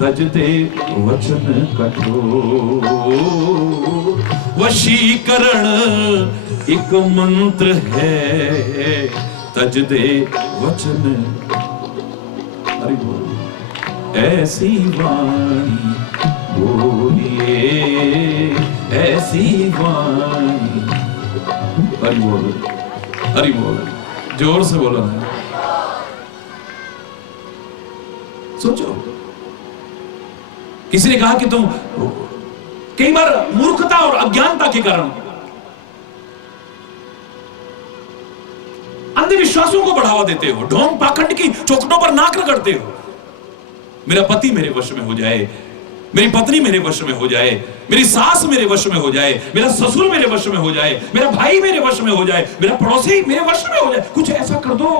तज दे वचन कठोर। वशीकरण एक मंत्र है, तज दे वचन। हरि बोल, ऐसी वाणी बोलिए, ऐसी वाणी। हरि बोल, हरि बोल, जोर से बोलो ना। सोचो, किसी ने कहा कि तुम कई बार मूर्खता और अज्ञानता के कारण अंधविश्वासों को बढ़ावा देते हो, ढोंग पाखंड की चौखटों पर नाक रगड़ते हो। मेरा पति मेरे वश में हो जाए, मेरी पत्नी मेरे वश में हो जाए, मेरी सास मेरे वश में हो जाए, मेरा ससुर मेरे वश में हो जाए, मेरा भाई मेरे वश में हो जाए, मेरा पड़ोसी मेरे वश में हो जाए, कुछ ऐसा कर दो।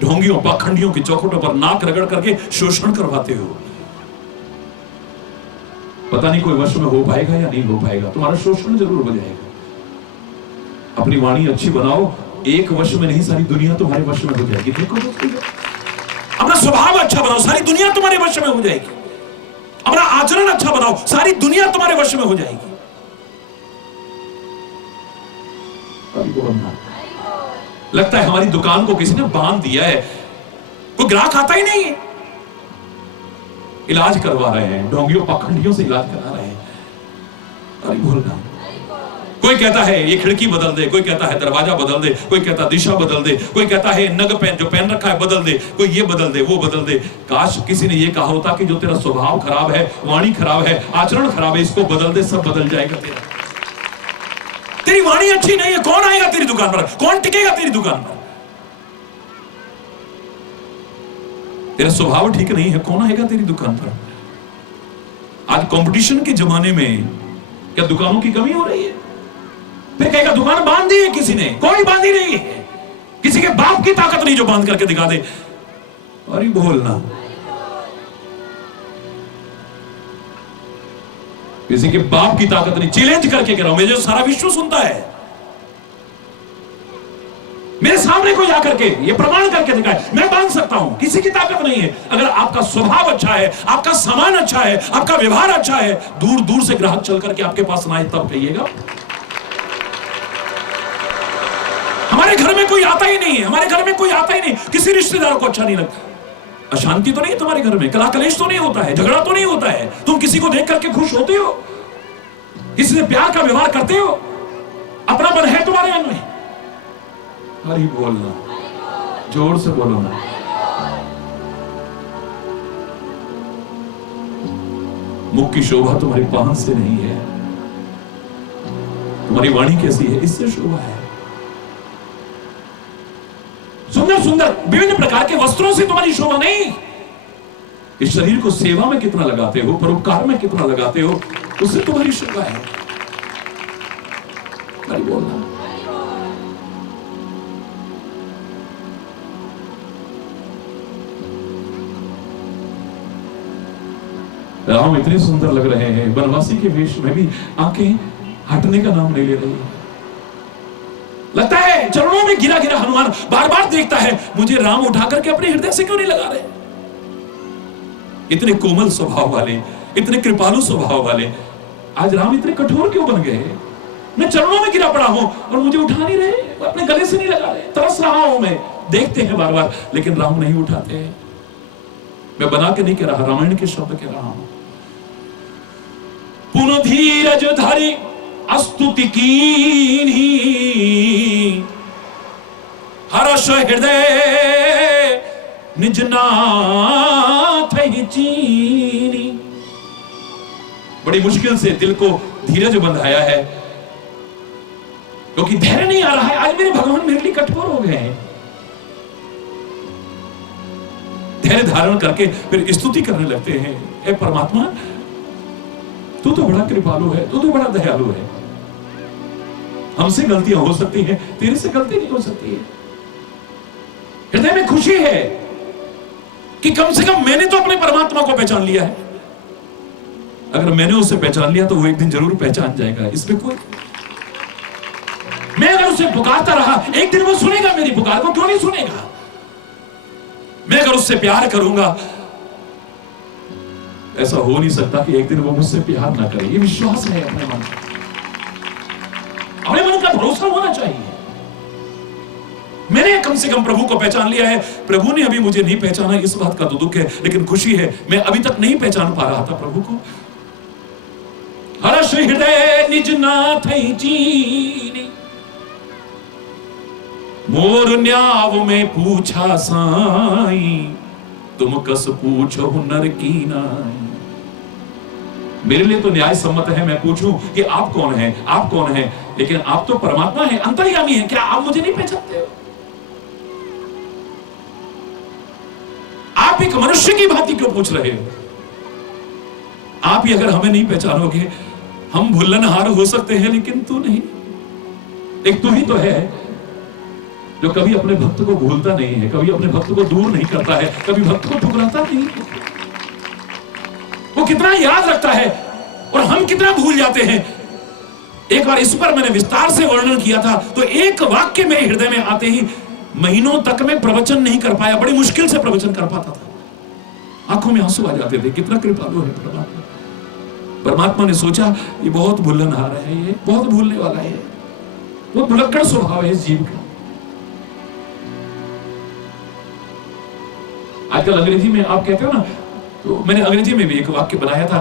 ढोंगियों पाखंडियों की चौखटों पर नाक रगड़ करके शोषण करवाते हो। पता नहीं कोई वश में हो पाएगा या नहीं हो पाएगा, तुम्हारा शोषण जरूर हो जाएगा। अपनी वाणी अच्छी बनाओ, एक वश में नहीं सारी दुनिया तुम्हारे वश में हो जाएगी। देखो दोस्तों, अपना स्वभाव अच्छा बनाओ, सारी दुनिया तुम्हारे वश में हो जाएगी। अपना आचरण अच्छा बनाओ, सारी दुनिया तुम्हारे वश में हो जाएगी। लगता है हमारी दुकान को किसी ने बांध दिया है, कोई ग्राहक आता ही नहीं है। इलाज करवा रहे हैं, ढोंगियों पाखंडियों से इलाज करा रहे हैं। अरे बोलना, कोई कहता है ये खिड़की बदल दे, कोई कहता है दरवाजा बदल दे, कोई कहता है दिशा बदल दे, कोई कहता है नग पेन जो पहन रखा है बदल दे, कोई ये बदल दे वो बदल दे। काश किसी ने ये कहा होता कि जो तेरा स्वभाव खराब है, वाणी खराब है, आचरण खराब है, इसको बदल दे, सब बदल जाएगा तेरा। तेरी वाणी अच्छी नहीं है, कौन आएगा तेरी दुकान पर, कौन टिकेगा तेरी दुकान पर? तेरा स्वभाव ठीक नहीं है, कौन आएगा तेरी दुकान पर? आज कंपटीशन के जमाने में क्या दुकानों की कमी हो रही है? फिर कहेगा दुकान बांध दी है किसी ने, कोई बांधी नहीं है। किसी के बाप की ताकत नहीं जो बांध करके दिखा दे। अरे बोलना, किसी के बाप की ताकत नहीं, चैलेंज करके कह रहा हूं मैं, जो सारा विश्व सुनता है। मेरे सामने कोई आकर के ये प्रमाण करके दिखाए, मैं मान सकता हूं, किसी की ताकत नहीं है। अगर आपका स्वभाव अच्छा है, आपका सामान अच्छा है, आपका व्यवहार अच्छा है, दूर दूर से ग्राहक चल करके आपके पास ना आए तब कहिएगा। हमारे घर में कोई आता ही नहीं है, हमारे घर में कोई आता ही नहीं, किसी रिश्तेदार को अच्छा नहीं लगता। अशांति तो नहीं है तुम्हारे घर में, कलह कलेश तो नहीं होता है, झगड़ा तो नहीं होता है, तुम किसी को देख करके खुश होते हो, किसी से प्यार का व्यवहार करते हो, अपनापन है तुम्हारे मन में। हरी बोलना, जोर से बोलो ना। मुख की शोभा तुम्हारी पान से नहीं है, तुम्हारी वाणी कैसी है इससे शोभा है। सुंदर सुंदर विभिन्न प्रकार के वस्त्रों से तुम्हारी शोभा नहीं, इस शरीर को सेवा में कितना लगाते हो, परोपकार में कितना लगाते हो, उससे तुम्हारी शोभा है। हरी बोलना। राम इतने सुंदर लग रहे हैं, वनवासी के वेश में भी आंखें हटने का नाम नहीं ले रही। लगता है चरणों में गिरा गिरा हनुमान बार बार देखता है, मुझे राम उठा करके अपने हृदय से क्यों नहीं लगा रहे। इतने कोमल स्वभाव वाले, इतने कृपालु स्वभाव वाले, आज राम इतने कठोर क्यों बन गए। मैं चरणों में गिरा पड़ा हूं और मुझे उठा नहीं रहे, अपने गले से नहीं लगा रहे। तरस रहा हूं मैं, देखते हैं बार बार, लेकिन राम नहीं उठाते हैं। मैं बना के नहीं कह रहा, रामायण के शब्द कह रहा हूं। पुन धीरज धरि स्तुति कीन्ही, हर्ष हृदय निज नाथ ही चीनी। बड़ी मुश्किल से दिल को धीरज बंधाया है, क्योंकि धैर्य नहीं आ रहा है। आज मेरे भगवान मेरे लिए कठोर हो गए हैं। धैर्य धारण करके फिर स्तुति करने लगते हैं, हे परमात्मा तू तो बड़ा कृपालु है, तू तो बड़ा दयालु है। हमसे गलतियां हो सकती हैं, तेरे से गलती नहीं हो सकती है। हृदय में खुशी है कि कम से कम मैंने तो अपने परमात्मा को पहचान लिया है। अगर मैंने उसे पहचान लिया तो वो एक दिन जरूर पहचान जाएगा, इसमें कोई। मैं अगर उसे पुकारता रहा, एक दिन वो सुनेगा मेरी पुकार को, क्यों नहीं सुनेगा। मैं अगर उससे प्यार करूंगा, ऐसा हो नहीं सकता कि एक दिन वो मुझसे प्यार ना करे। ये विश्वास है अपने मन का, अपने मन का भरोसा होना चाहिए। मैंने कम से कम प्रभु को पहचान लिया है। प्रभु ने अभी मुझे नहीं पहचाना, इस बात का तो दुख है, लेकिन खुशी है मैं अभी तक नहीं पहचान पा रहा था प्रभु को। हर्ष हृदय निज नाथ ही चीनी, मोर न्याव में पूछा साई, तुम कस पूछो नर की नाई। मेरे लिए तो न्याय सम्मत है मैं पूछूं कि आप कौन हैं, आप कौन हैं, लेकिन आप तो परमात्मा हैं, अंतर्यामी हैं। क्या आप मुझे नहीं पहचानते हो? आप एक मनुष्य की भांति क्यों पूछ रहे हो? आप ही अगर हमें नहीं पहचानोगे, हम भूलनहार हो सकते हैं, लेकिन तू नहीं। एक तू ही तो है जो कभी अपने भक्त को भूलता नहीं है, कभी अपने भक्त को दूर नहीं करता है, कभी भक्त को ठुकराता नहीं। वो कितना याद रखता है और हम कितना भूल जाते हैं। एक बार इस पर मैंने विस्तार से वर्णन किया था, तो एक वाक्य मेरे हृदय में आते ही महीनों तक मैं प्रवचन नहीं कर पाया, बड़ी मुश्किल से प्रवचन कर पाता था। आंखों में आंसू आ जाते थे। कितना कृपालु है परमात्मा। परमात्मा ने सोचा ये बहुत भूलनहार है, ये बहुत भूलने वाला है, बहुत भुलक्कड़ स्वभाव है इस जीव का। आजकल अंग्रेजी में आप कहते हो ना, तो मैंने अंग्रेजी में भी एक वाक्य बनाया था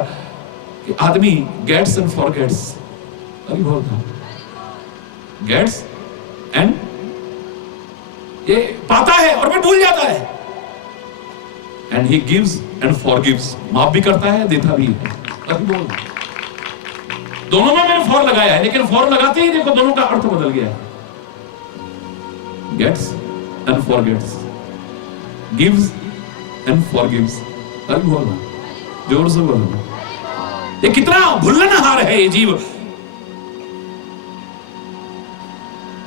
कि आदमी गेट्स एंड फॉरगेट्स। अभी बहुत था, गेट्स एंड, ये पाता है और फिर भूल जाता है, and he gives and forgives, माफ भी करता है देता भी है। अभी बोल, दोनों में मैंने फॉर लगाया है, लेकिन फॉर लगाते ही देखो दोनों का अर्थ बदल गया है। Gets and forgets, gives and forgives. अभी बोलना, जोर से बोलना। ये कितना भूलनहार है ये जीव।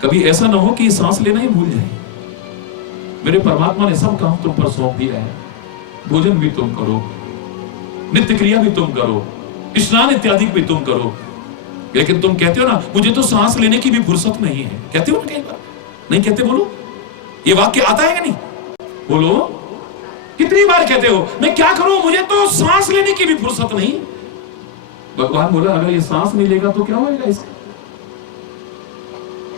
कभी ऐसा ना हो कि सांस लेना ही भूल जाए। मेरे परमात्मा ने सब काम तुम पर सौंप दिया है। भोजन भी तुम करो, नित्य क्रिया भी तुम करो, स्नान इत्यादि भी तुम करो, लेकिन तुम कहते हो ना मुझे तो सांस लेने की भी फुर्सत नहीं है। कहते हो ना कई बार? नहीं कहते? बोलो। ये वाक्य आता है कि नहीं? बोलो, कितनी बार कहते हो मैं क्या करूं, मुझे तो सांस लेने की भी फुर्सत नहीं। भगवान बोला अगर ये सांस नहीं लेगा तो क्या होगा इसका?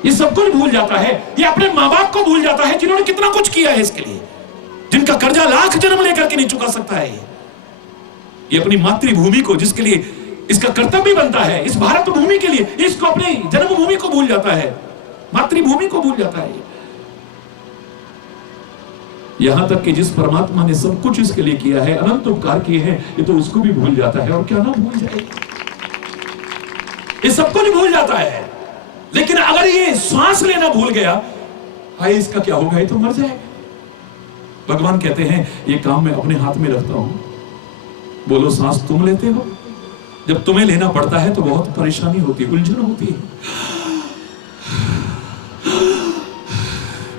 ये सब कुछ भूल जाता है, ये अपने माँ बाप को भूल जाता है जिन्होंने कितना कुछ किया है इसके लिए, जिनका कर्जा लाख जन्म लेकर के नहीं चुका सकता है। ये अपनी मातृभूमि को, जिसके लिए इसका कर्तव्य बनता है, इस भारत भूमि के लिए, इसको अपनी जन्मभूमि को भूल जाता है, मातृभूमि को भूल जाता है। यहां तक कि जिस परमात्मा ने सब कुछ इसके लिए किया है, अनंत उपकार किए हैं, ये तो उसको भी भूल जाता है। और क्या ना भूल जाए, ये सब कुछ भूल जाता है। लेकिन अगर ये सांस लेना भूल गया, हाय इसका क्या होगा, ये तो मर जाएगा। भगवान कहते हैं ये काम मैं अपने हाथ में रखता हूं। बोलो, सांस तुम लेते हो, जब तुम्हें लेना पड़ता है तो बहुत परेशानी होती है, उलझन होती है,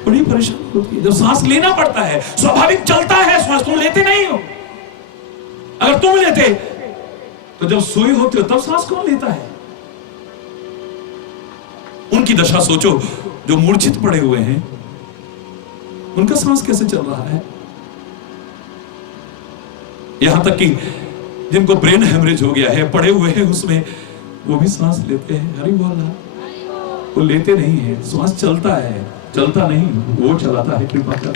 बड़ी परेशानी होती है। जब सांस लेना पड़ता है, स्वाभाविक चलता है श्वास, तुम लेते नहीं हो। अगर तुम लेते तो जब सोए होते हो तब सांस कौन लेता है? उनकी दशा सोचो जो मूर्छित पड़े हुए हैं, उनका सांस कैसे चल रहा है। यहां तक कि जिनको ब्रेन हेमरेज हो गया है, पड़े हुए हैं उसमें, वो भी सांस लेते हैं। हरि बोल, वो लेते नहीं है, सांस चलता है, चलता नहीं, वो चलाता है कृपा कर।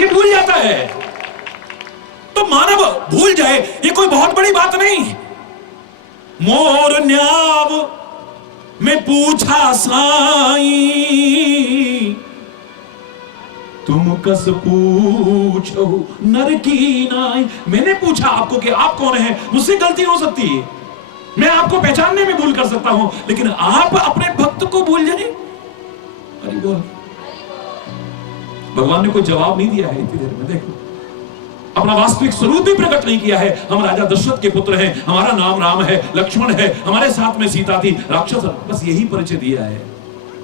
ये भूल जाता है। तो मानव भूल जाए ये कोई बहुत बड़ी बात नहीं। मोर न्याव में पूछा साई, तुम कस पूछो नर की नाई। मैंने पूछा आपको कि आप कौन हैं, मुझसे गलती हो सकती है, मैं आपको पहचानने में भूल कर सकता हूं, लेकिन आप अपने भक्त को भूल जाए। अरे बोल, भगवान ने कोई जवाब नहीं दिया है इतनी देर में। देखो, अपना वास्तविक स्वरूप भी प्रकट नहीं किया है। हम राजा दशरथ के पुत्र हैं, हमारा नाम राम है, लक्ष्मण है, हमारे साथ में सीता थी, राक्षस, बस यही परिचय दिया है।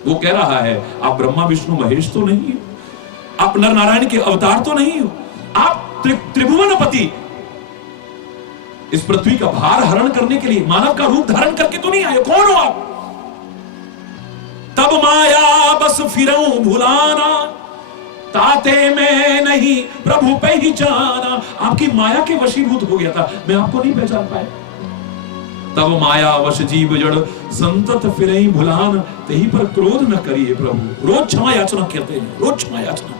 वो कह रहा है आप ब्रह्मा विष्णु महेश तो नहीं हो, आप नर नारायण के अवतार तो नहीं हो, आप त्रिभुवनपति, इस पृथ्वी का भार हरण करने के लिए मानव का रूप धारण करके तो नहीं आए। कौन हो आप? तब माया बस फिरूं भुलाना, ताते मैं नहीं प्रभु पहचाना। आपकी माया के वशीभूत हो गया था, मैं आपको नहीं पहचान पाया। तब माया वश जीव जड़ संतत फिरई भुलान, तेही पर क्रोध न करिए प्रभु। रोज क्षमा याचना कहते हैं, रोज क्षमा याचना।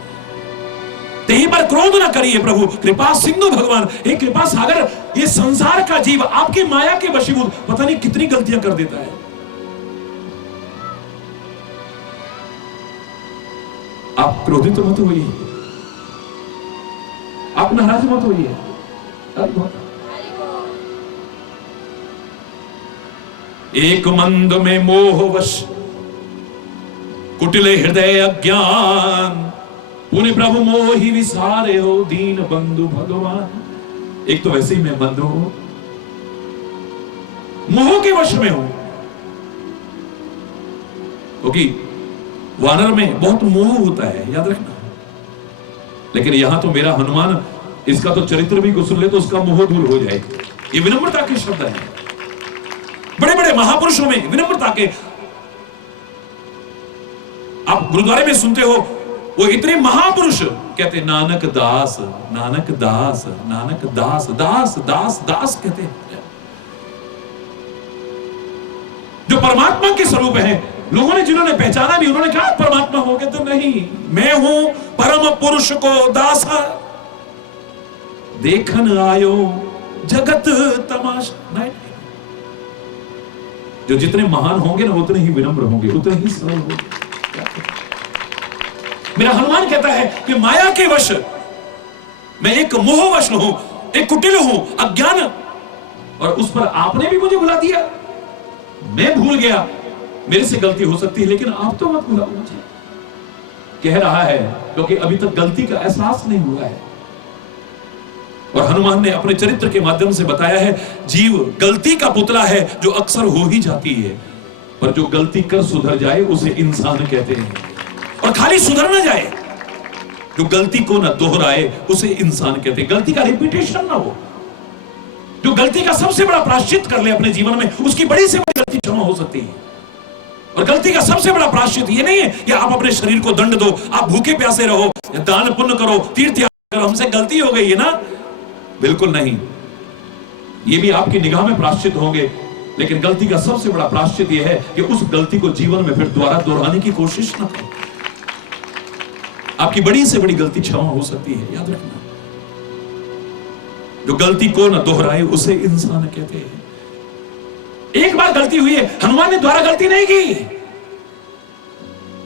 तेही पर क्रोध न करिए प्रभु, कृपा सिंधु भगवान, एक कृपा सागर। ये संसार का जीव आपकी माया के वशीभूत पता नहीं कितनी गलतियां कर देता है। आप क्रोधित मत होइए, आप नाराज मत होइए। एक मंद में मोहवश कुटिल हृदय अज्ञान, पुण्य प्रभु मोहि विसारे हो दीन बंधु भगवान। एक तो वैसे ही मैं बंद हूं, मोह के वश में हूं, क्योंकि वानर में बहुत मोह होता है, याद रखना। लेकिन यहां तो मेरा हनुमान, इसका तो चरित्र भी गुस्सा ले तो उसका मोह दूर हो जाए। ये विनम्रता के शब्द हैं। बड़े बड़े महापुरुषों में विनम्रता के, आप गुरुद्वारे में सुनते हो, वो इतने महापुरुष कहते नानक दास, नानक दास, नानक दास, दास दास दास कहते हैं। जो परमात्मा के स्वरूप है, लोगों ने जिन्होंने पहचाना भी, उन्होंने कहा परमात्मा हो गए तो नहीं, मैं हूं परम पुरुष को दासा, देखन आयो जगत तमाशा। नहीं, जो जितने महान होंगे ना उतने ही विनम्र होंगे, उतने ही सरल होंगे। मेरा हनुमान कहता है कि माया के वश मैं एक मोहवश हूं, एक कुटिल हूं, अज्ञान, और उस पर आपने भी मुझे भुला दिया। मैं भूल गया, मेरे से गलती हो सकती है, लेकिन आप तो मत भुलाओ मुझे। कह रहा है क्योंकि अभी तक गलती का एहसास नहीं हुआ है। और हनुमान ने अपने चरित्र के माध्यम से बताया है, जीव गलती का पुतला है जो अक्सर हो ही जाती है, पर जो गलती कर सुधर जाए उसे इंसान कहते हैं। और खाली सुधर ना जाए, जो गलती को ना दोहराए उसे इंसान कहते हैं। गलती का रिपीटेशन ना हो, जो गलती का सबसे बड़ा प्रायश्चित कर ले अपने जीवन में, उसकी बड़ी से बड़ी गलती क्षमा हो सकती है। और गलती का सबसे बड़ा प्रायश्चित ये नहीं है कि आप अपने शरीर को दंड दो, आप भूखे प्यासे रहो, दान पुण्य करो, तीर्थ यात्रा करो, हमसे गलती हो गई है ना, बिल्कुल नहीं। ये भी आपकी निगाह में प्रायश्चित होंगे, लेकिन गलती का सबसे बड़ा प्रायश्चित यह है कि उस गलती को जीवन में फिर दोबारा दोहराने की कोशिश न करो। आपकी बड़ी से बड़ी गलती क्षमा हो सकती है, याद रखना। जो गलती को न दोहराए उसे इंसान कहते हैं। एक बार गलती हुई है, हनुमान ने दोबारा गलती नहीं की।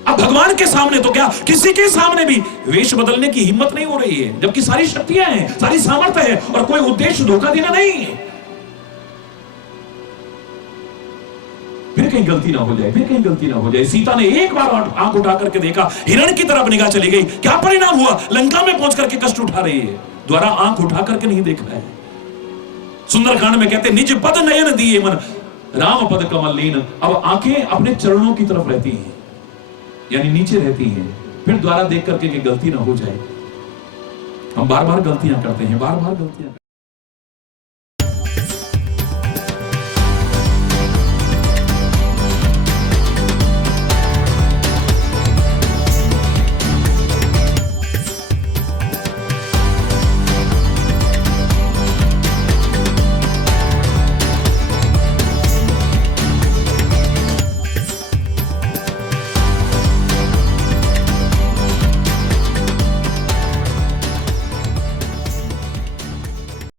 अब भगवान के सामने तो क्या, किसी के सामने भी वेश बदलने की हिम्मत नहीं हो रही है, जबकि सारी शक्तियां हैं, सारी सामर्थ्य है और कोई उद्देश्य धोखा देना नहीं है। फिर कहीं गलती ना हो जाए, फिर कहीं गलती ना हो जाए। सीता ने एक बार आंख उठा करके देखा, हिरण की तरफ निगाह चली गई, क्या परिणाम हुआ, लंका में पहुंच करके कष्ट उठा रही है, द्वारा आंख उठा करके नहीं देखा है। सुंदरकांड में कहते निज पद नयन दिए मन राम पद कमल लीन। अब आंखें अपने चरणों की तरफ रहती हैं, यानी नीचे रहती हैं, फिर द्वारा देख करके कि गलती ना हो जाए। हम बार बार गलतियां करते हैं, बार बार गलतियां